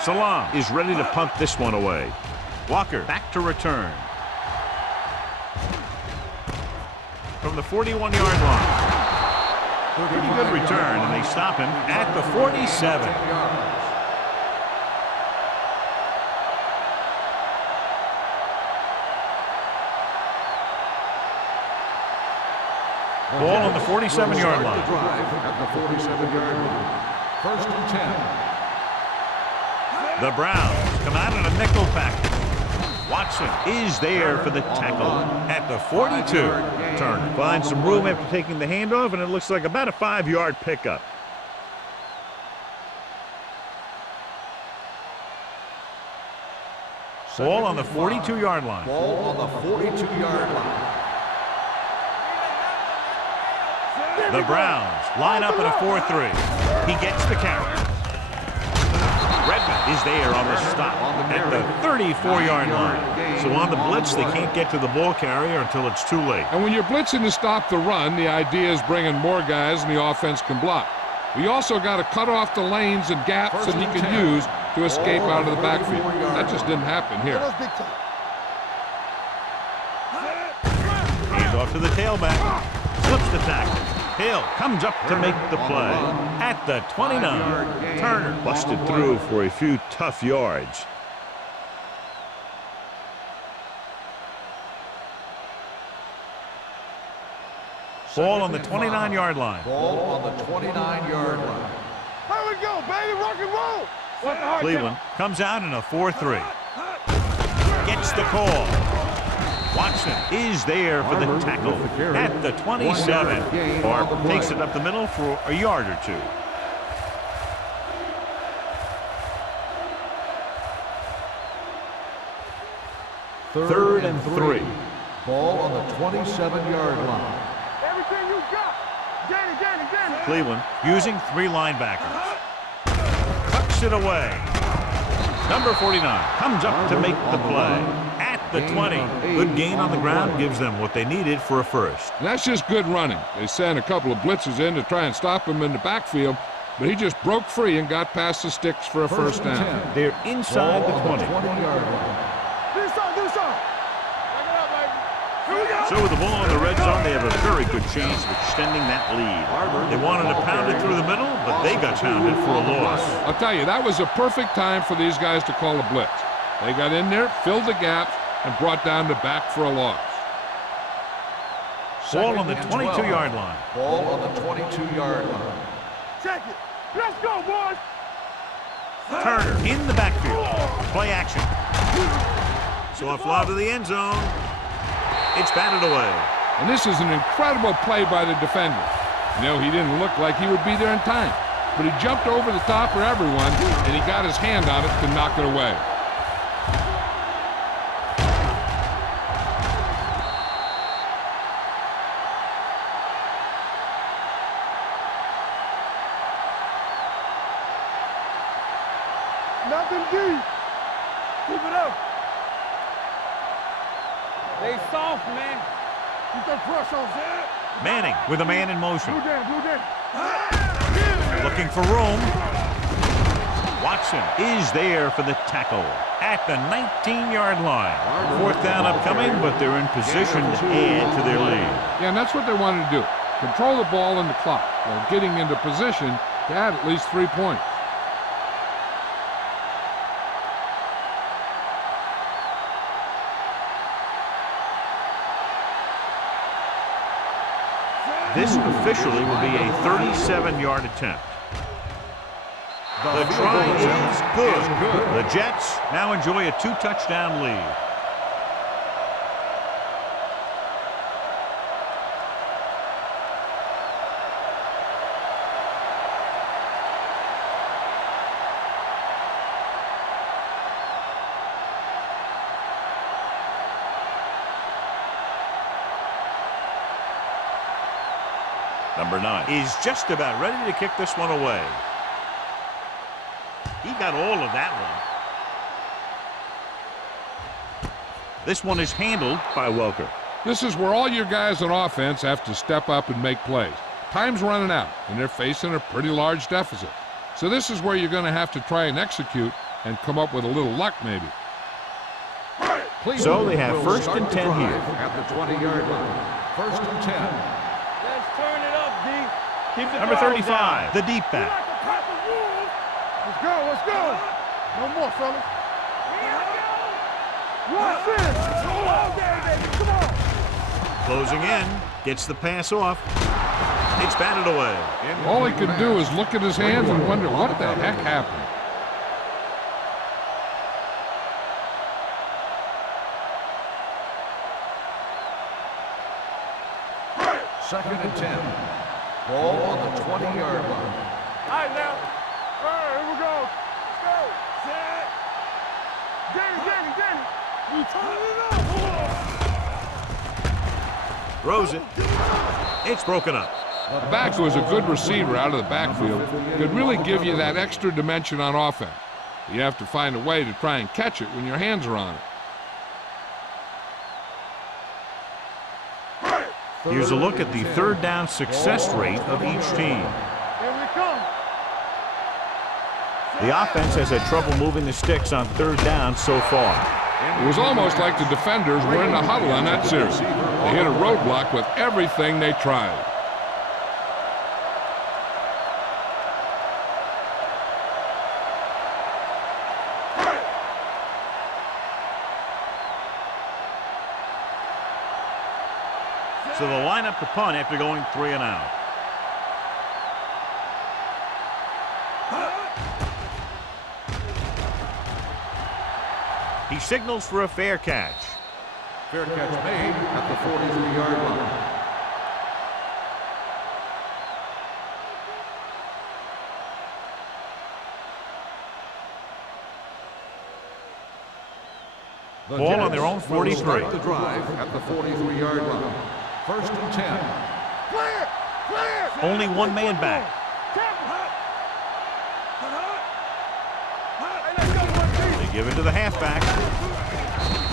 Salam is ready to punt this one away. Walker back to return. From the 41-yard line. Pretty good return, and they stop him at the 47. Ball on the 47-yard line. At the 47-yard line. First and 10. The Browns come out in a nickel package. Watson is there for the tackle at the 42. Turner finds some room after taking the handoff, and it looks like about a 5-yard pickup. Ball on the 42-yard line. Ball on the 42-yard line. The Browns line up in a 4-3. He gets the carry. Redmond is there on the stop at the 34-yard line. So on the blitz, they can't get to the ball carrier until it's too late. And when you're blitzing to stop the run, the idea is bringing more guys and the offense can block. We also got to cut off the lanes and gaps that he can use to escape out of the backfield. That just didn't happen here. Hands off to the tailback. Flips the tackle. Hill comes up to make the play at the 29. Turner busted through for a few tough yards. Ball on the 29-yard line. Ball on the 29-yard line. Here we go, baby. Rock and roll. Cleveland comes out in a 4-3. Gets the call. Watson is there for the tackle at the 27. Barber takes it up the middle for a yard or 2. Third and 3. Ball on the 27-yard line. Everything you got. Get it. Cleveland using 3 linebackers. Tucks it away. Number 49 comes up to make the play at the 20. Good gain on the ground gives them what they needed for a first. And that's just good running. They sent a couple of blitzes in to try and stop him in the backfield, but he just broke free and got past the sticks for a first down. They're inside the 20. Do something. So with the ball in the red zone, they have a very good chance of extending that lead. They wanted to pound it through the middle, but they got pounded for a loss. I'll tell you, that was a perfect time for these guys to call a blitz. They got in there, filled the gaps, and brought down the back for a loss. Ball on the 22-yard line. Ball on the 22-yard line. Check it. Let's go, boys. Turner in the backfield. Play action. Soft lob to the end zone. It's batted away. And this is an incredible play by the defender. You know, he didn't look like he would be there in time, but he jumped over the top of everyone, and he got his hand on it to knock it away. Nothing deep. Keep it up. They soft, man. Keep that pressure on, Zed. Manning with a man in motion. Blue down, blue down. Looking for room. Watson is there for the tackle at the 19-yard line. Fourth down upcoming, but they're in position to add to their lead. Yeah, and that's what they wanted to do. Control the ball and the clock while getting into position to add at least 3 points. This officially will be a 37-yard attempt. The try is good. The Jets now enjoy a 2-touchdown lead. Number 9 is just about ready to kick this one away. He got all of that one. This one is handled by Welker. This is where all your guys on offense have to step up and make plays. Time's running out, and they're facing a pretty large deficit. So this is where you're going to have to try and execute and come up with a little luck maybe. So they have first and 10 here. At the 20-yard line. First and 10. Let's turn it up, D. Keep the Number throttle 35, down. the deep back. Let's go, let's go. No more, fellas. Watch this. Come on, baby. Come on. Closing in, gets the pass off. It's batted away. All he could do is look at his hands and wonder what the heck happened. Second and 10. Ball on the 20-yard line. All right, now. All right, here we go. Let's go. Set. Danny. We turn it up. Throws it. It's broken up. The back, who is a good receiver out of the backfield, could really give you that extra dimension on offense. You have to find a way to try and catch it when your hands are on it. Here's a look at the third down success rate of each team. Here we come. The offense has had trouble moving the sticks on third down so far. It was almost like the defenders were in a huddle on that series. They hit a roadblock with everything they tried. So they'll line up to punt after going 3 and out. He signals for a fair catch. Fair catch made at the 43-yard line. Ball on their own 43. Start the drive at the 43-yard line. First and 10. Clear. Only one man back. They give it to the halfback.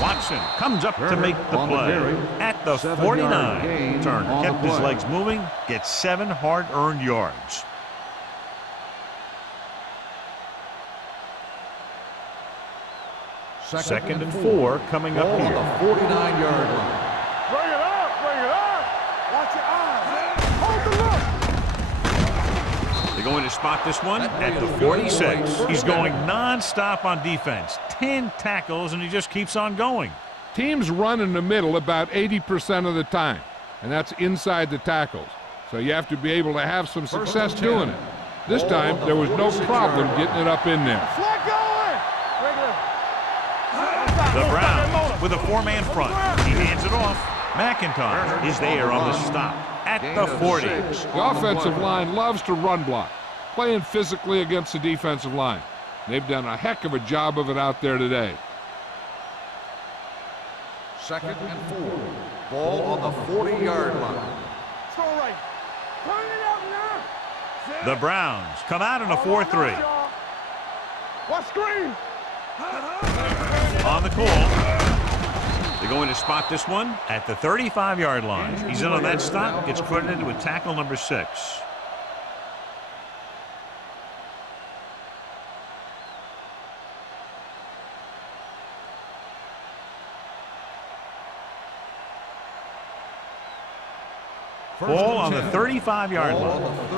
Watson comes up to make the play at the 49. Turner kept his legs moving, gets 7 hard-earned yards. Second and 4 coming up Ball here. on the 49-yard line. Bring it up. Watch your eyes. Hold the look. They're going to spot this one at the 46. He's going non-stop on defense. 10 tackles, and he just keeps on going. Teams run in the middle about 80% of the time. and that's inside the tackles. So you have to be able to have some success doing it. This time, there was no problem getting it up in there. The Browns with a 4-man front. He hands it off. McIntosh is there on the stop at the 40. The offensive line loves to run block, playing physically against the defensive line. They've done a heck of a job of it out there today. 2nd and 4. Ball on the 40-yard line. It's all right. Turn it up now. The Browns come out in a 4-3. What screen? On the call. They're going to spot this one at the 35-yard line. He's in on that stop. Gets credited with tackle number 6. Ball on the 35-yard line. Let's go,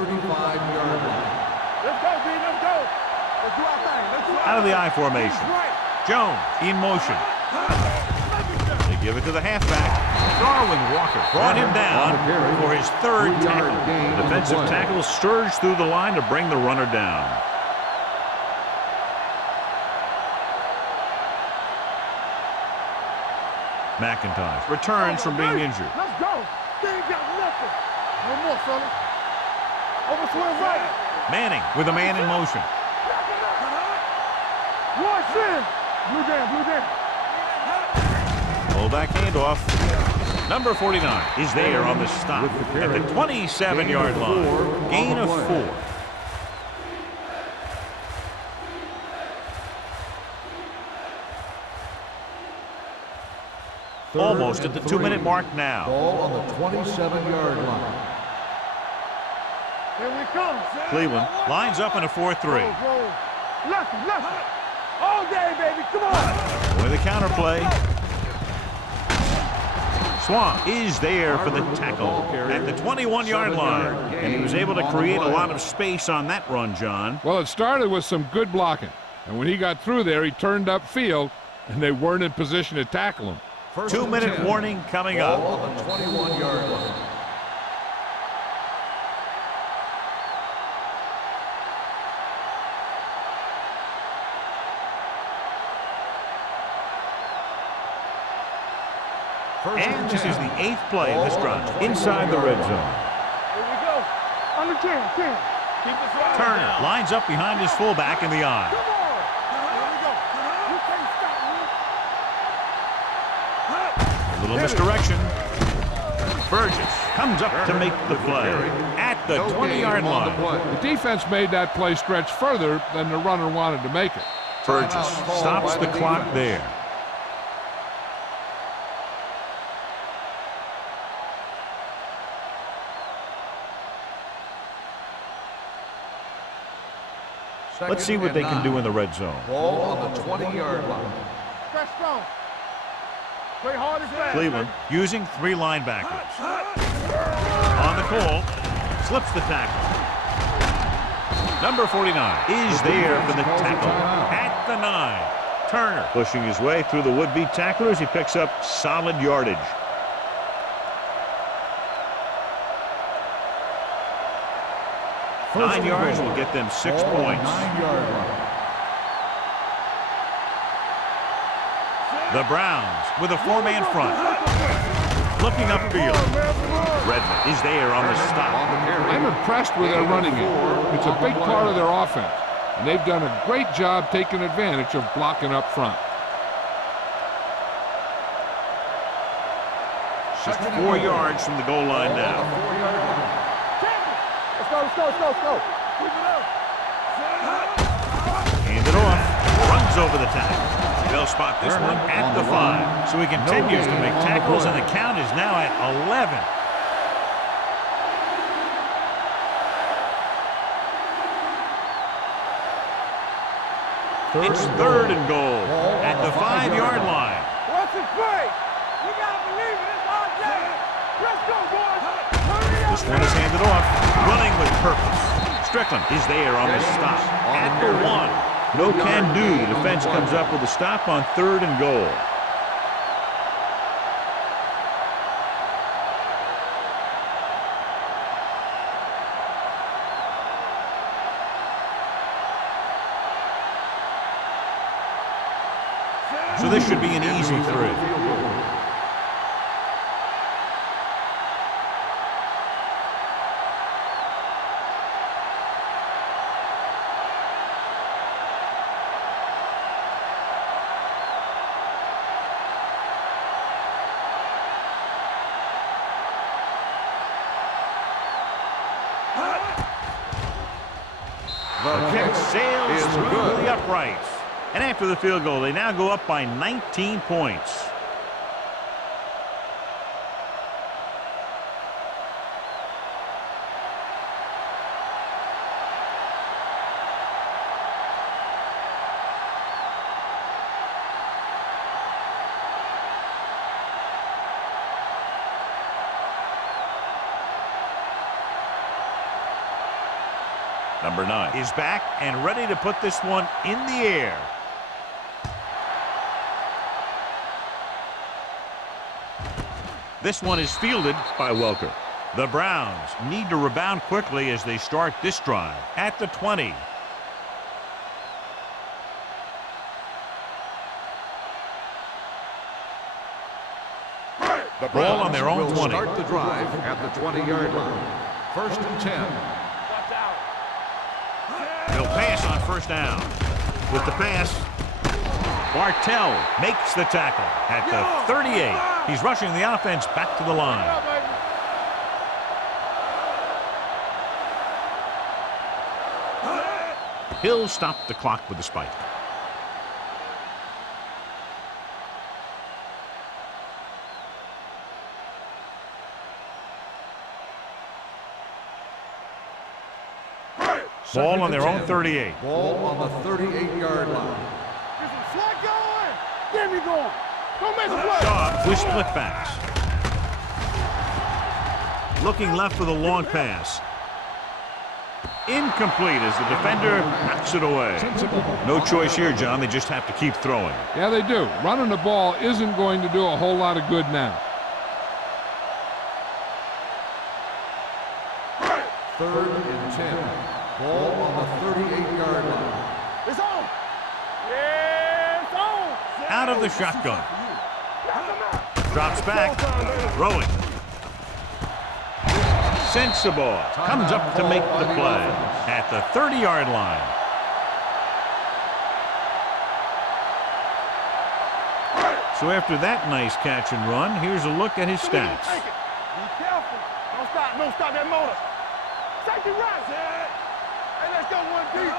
B. Let's go. Let's do our thing. Let's do our Out of the I formation. Jones in motion. They give it to the halfback. Darwin Walker brought him down for his 3rd tackle. The defensive tackle surged through the line to bring the runner down. McIntosh returns from being injured. Let's go. They ain't got nothing. One more, fellas. Over swing right. Manning with a man in motion. Watch in. Blue down. Fullback handoff. Number 49 is there on the stop at the 27-yard line. Gain of 4. Almost at the 2-minute mark now. Ball on the 27-yard line. Here we come. Cleveland lines up in a 4-3. Left. All day, baby. Come on. With a counter play. Swan is there for the tackle at the 21-yard line. And he was able to create a lot of space on that run, John. Well, it started with some good blocking. And when he got through there, he turned upfield, and they weren't in position to tackle him. 2-minute warning coming up. Ball on the 21-yard line. And this is the 8th play of this drive inside the red zone. Here we go. On the 10. Keep this right. Turner lines up behind his fullback in the eye. Come on. Here we go. You can't stop me. A little misdirection. Burgess comes up to make the play at the 20-yard line. The defense made that play stretch further than the runner wanted to make it. Burgess stops the clock there. Let's see what they can do in the red zone. Ball on the 20-yard line. Stretch strong. Play hard and fast. Cleveland using 3 linebackers. On the call, slips the tackle. Number 49 is there for the tackle at the 9. Turner pushing his way through the would-be tacklers. He picks up solid yardage. First 9 yards will get them 6 points. 9-yard line. The Browns with a 4-man front. Looking upfield. Redmond is there on the stop. I'm impressed with their running game. It's a big part of their offense, and they've done a great job taking advantage of blocking up front. Just 4 yards from the goal line now. Let's go. Keep it up. Hand it off. Runs over the tackle. They'll spot this one at the 5. So he continues to make tackles, and the count is now at 11. It's 3rd and goal at the 5-yard line. Watch it play. We gotta believe it. It's our day. Let's go, boys. Hurry up. This one is handed off. Running with purpose. Strickland is there on the stop at the 1. No can do. The defense comes up with a stop on 3rd and goal. So this should be an easy three. The kick sails through the uprights. And after the field goal, they now go up by 19 points. Number 9 is back and ready to put this one in the air. This one is fielded by Welker. The Browns need to rebound quickly as they start this drive at the 20. The Ball on their own will 20. Start the drive at the 20-yard line. First and 10. They'll pass on first down. With the pass, Bartell makes the tackle at the 38. He's rushing the offense back to the line. He'll stop the clock with the spike. Ball on their own 38. Ball on the 38-yard line. Get some slack going. Get me going. Don't make a play. Shaw with split backs. Looking left for the long pass. Incomplete as the defender knocks it away. No choice here, John. They just have to keep throwing. Yeah, they do. Running the ball isn't going to do a whole lot of good now. Third and 10. Ball on the 38-yard line. It's on. Yeah, it's on. Out of the shotgun. Drops back. Throwing. Sensible comes up to make the play at the 30-yard line. So after that nice catch and run, here's a look at his stats. Be careful. Don't stop that motor. Safety right. Hey, let's go one deep.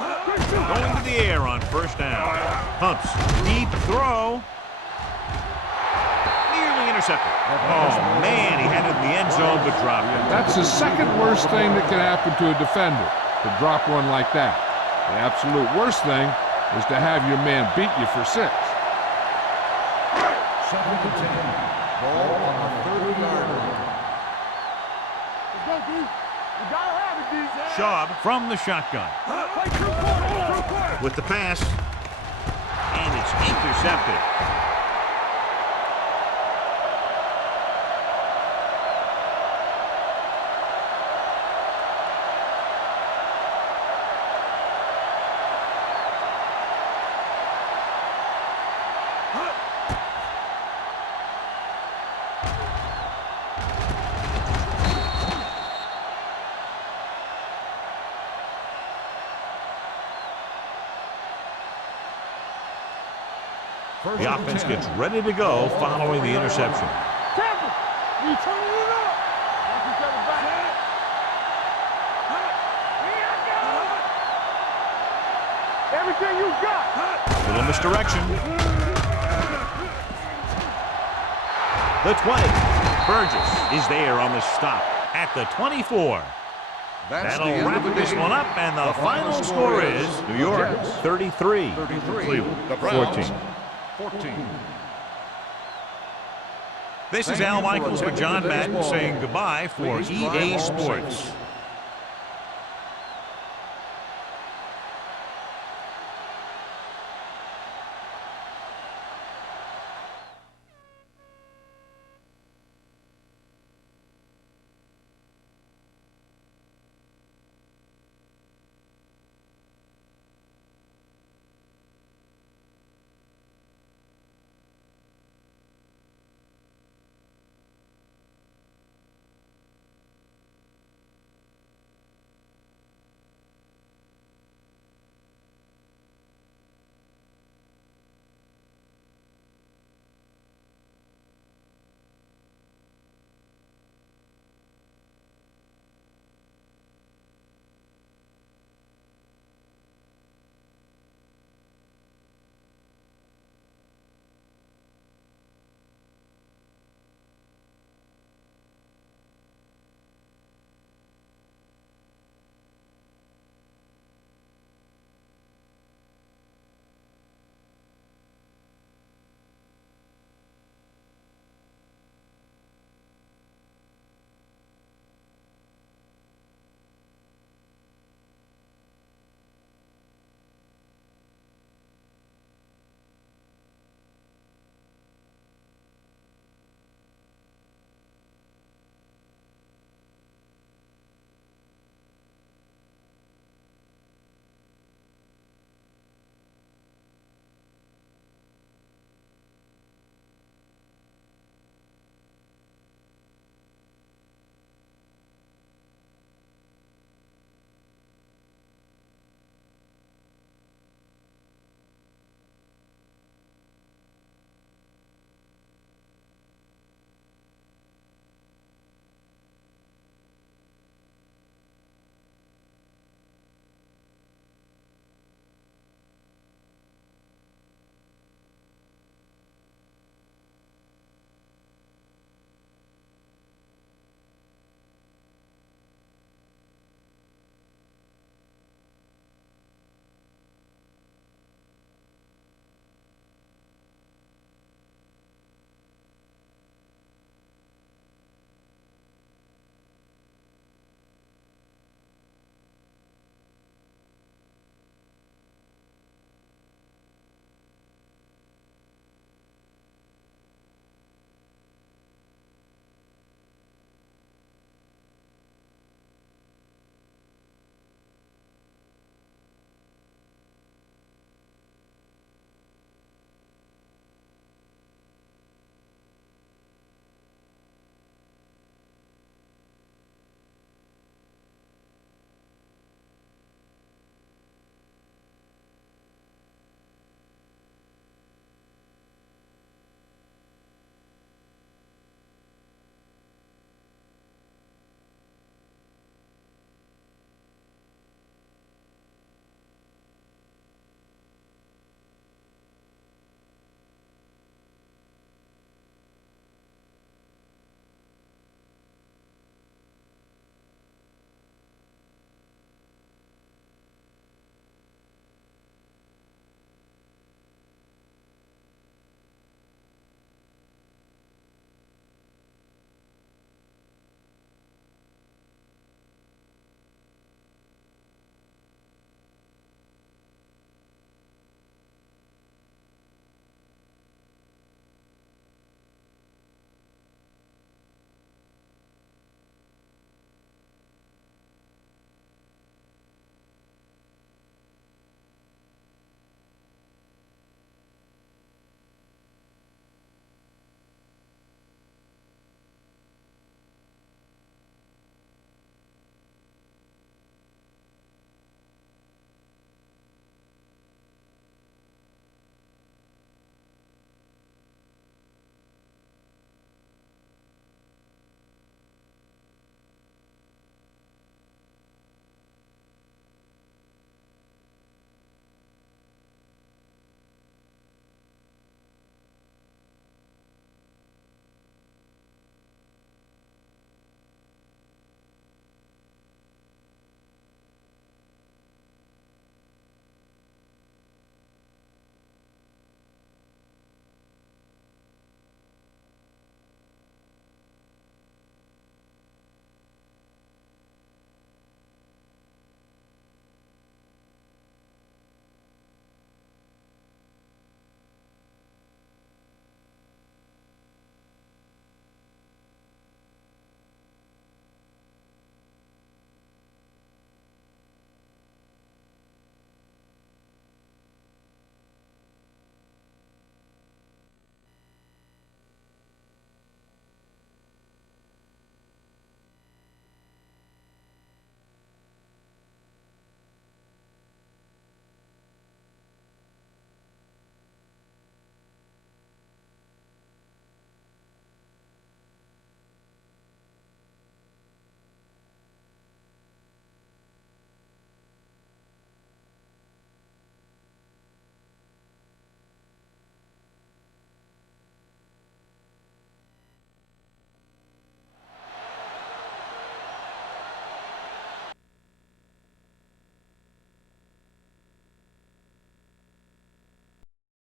Going to the air on first down. Pumps. Deep throw. Nearly intercepted. Oh, man, he had it in the end zone but dropped it. That's the second worst thing that can happen to a defender, to drop one like that. The absolute worst thing is to have your man beat you for 6. Second and 10. Ball on the 30-yard line. Let's go, D. You gotta have it, D. Schaub from the shotgun. Play true quarter. With the pass. And it's intercepted. The offense gets ready to go following the interception. Careful. You turning it up. Watch each other back. Everything you got. Little misdirection. The 20. Burgess is there on the stop at the 24. That'll wrap this one up, and the final score is New York 33, Cleveland 14. This is Al Michaels with John Madden saying goodbye for EA Sports.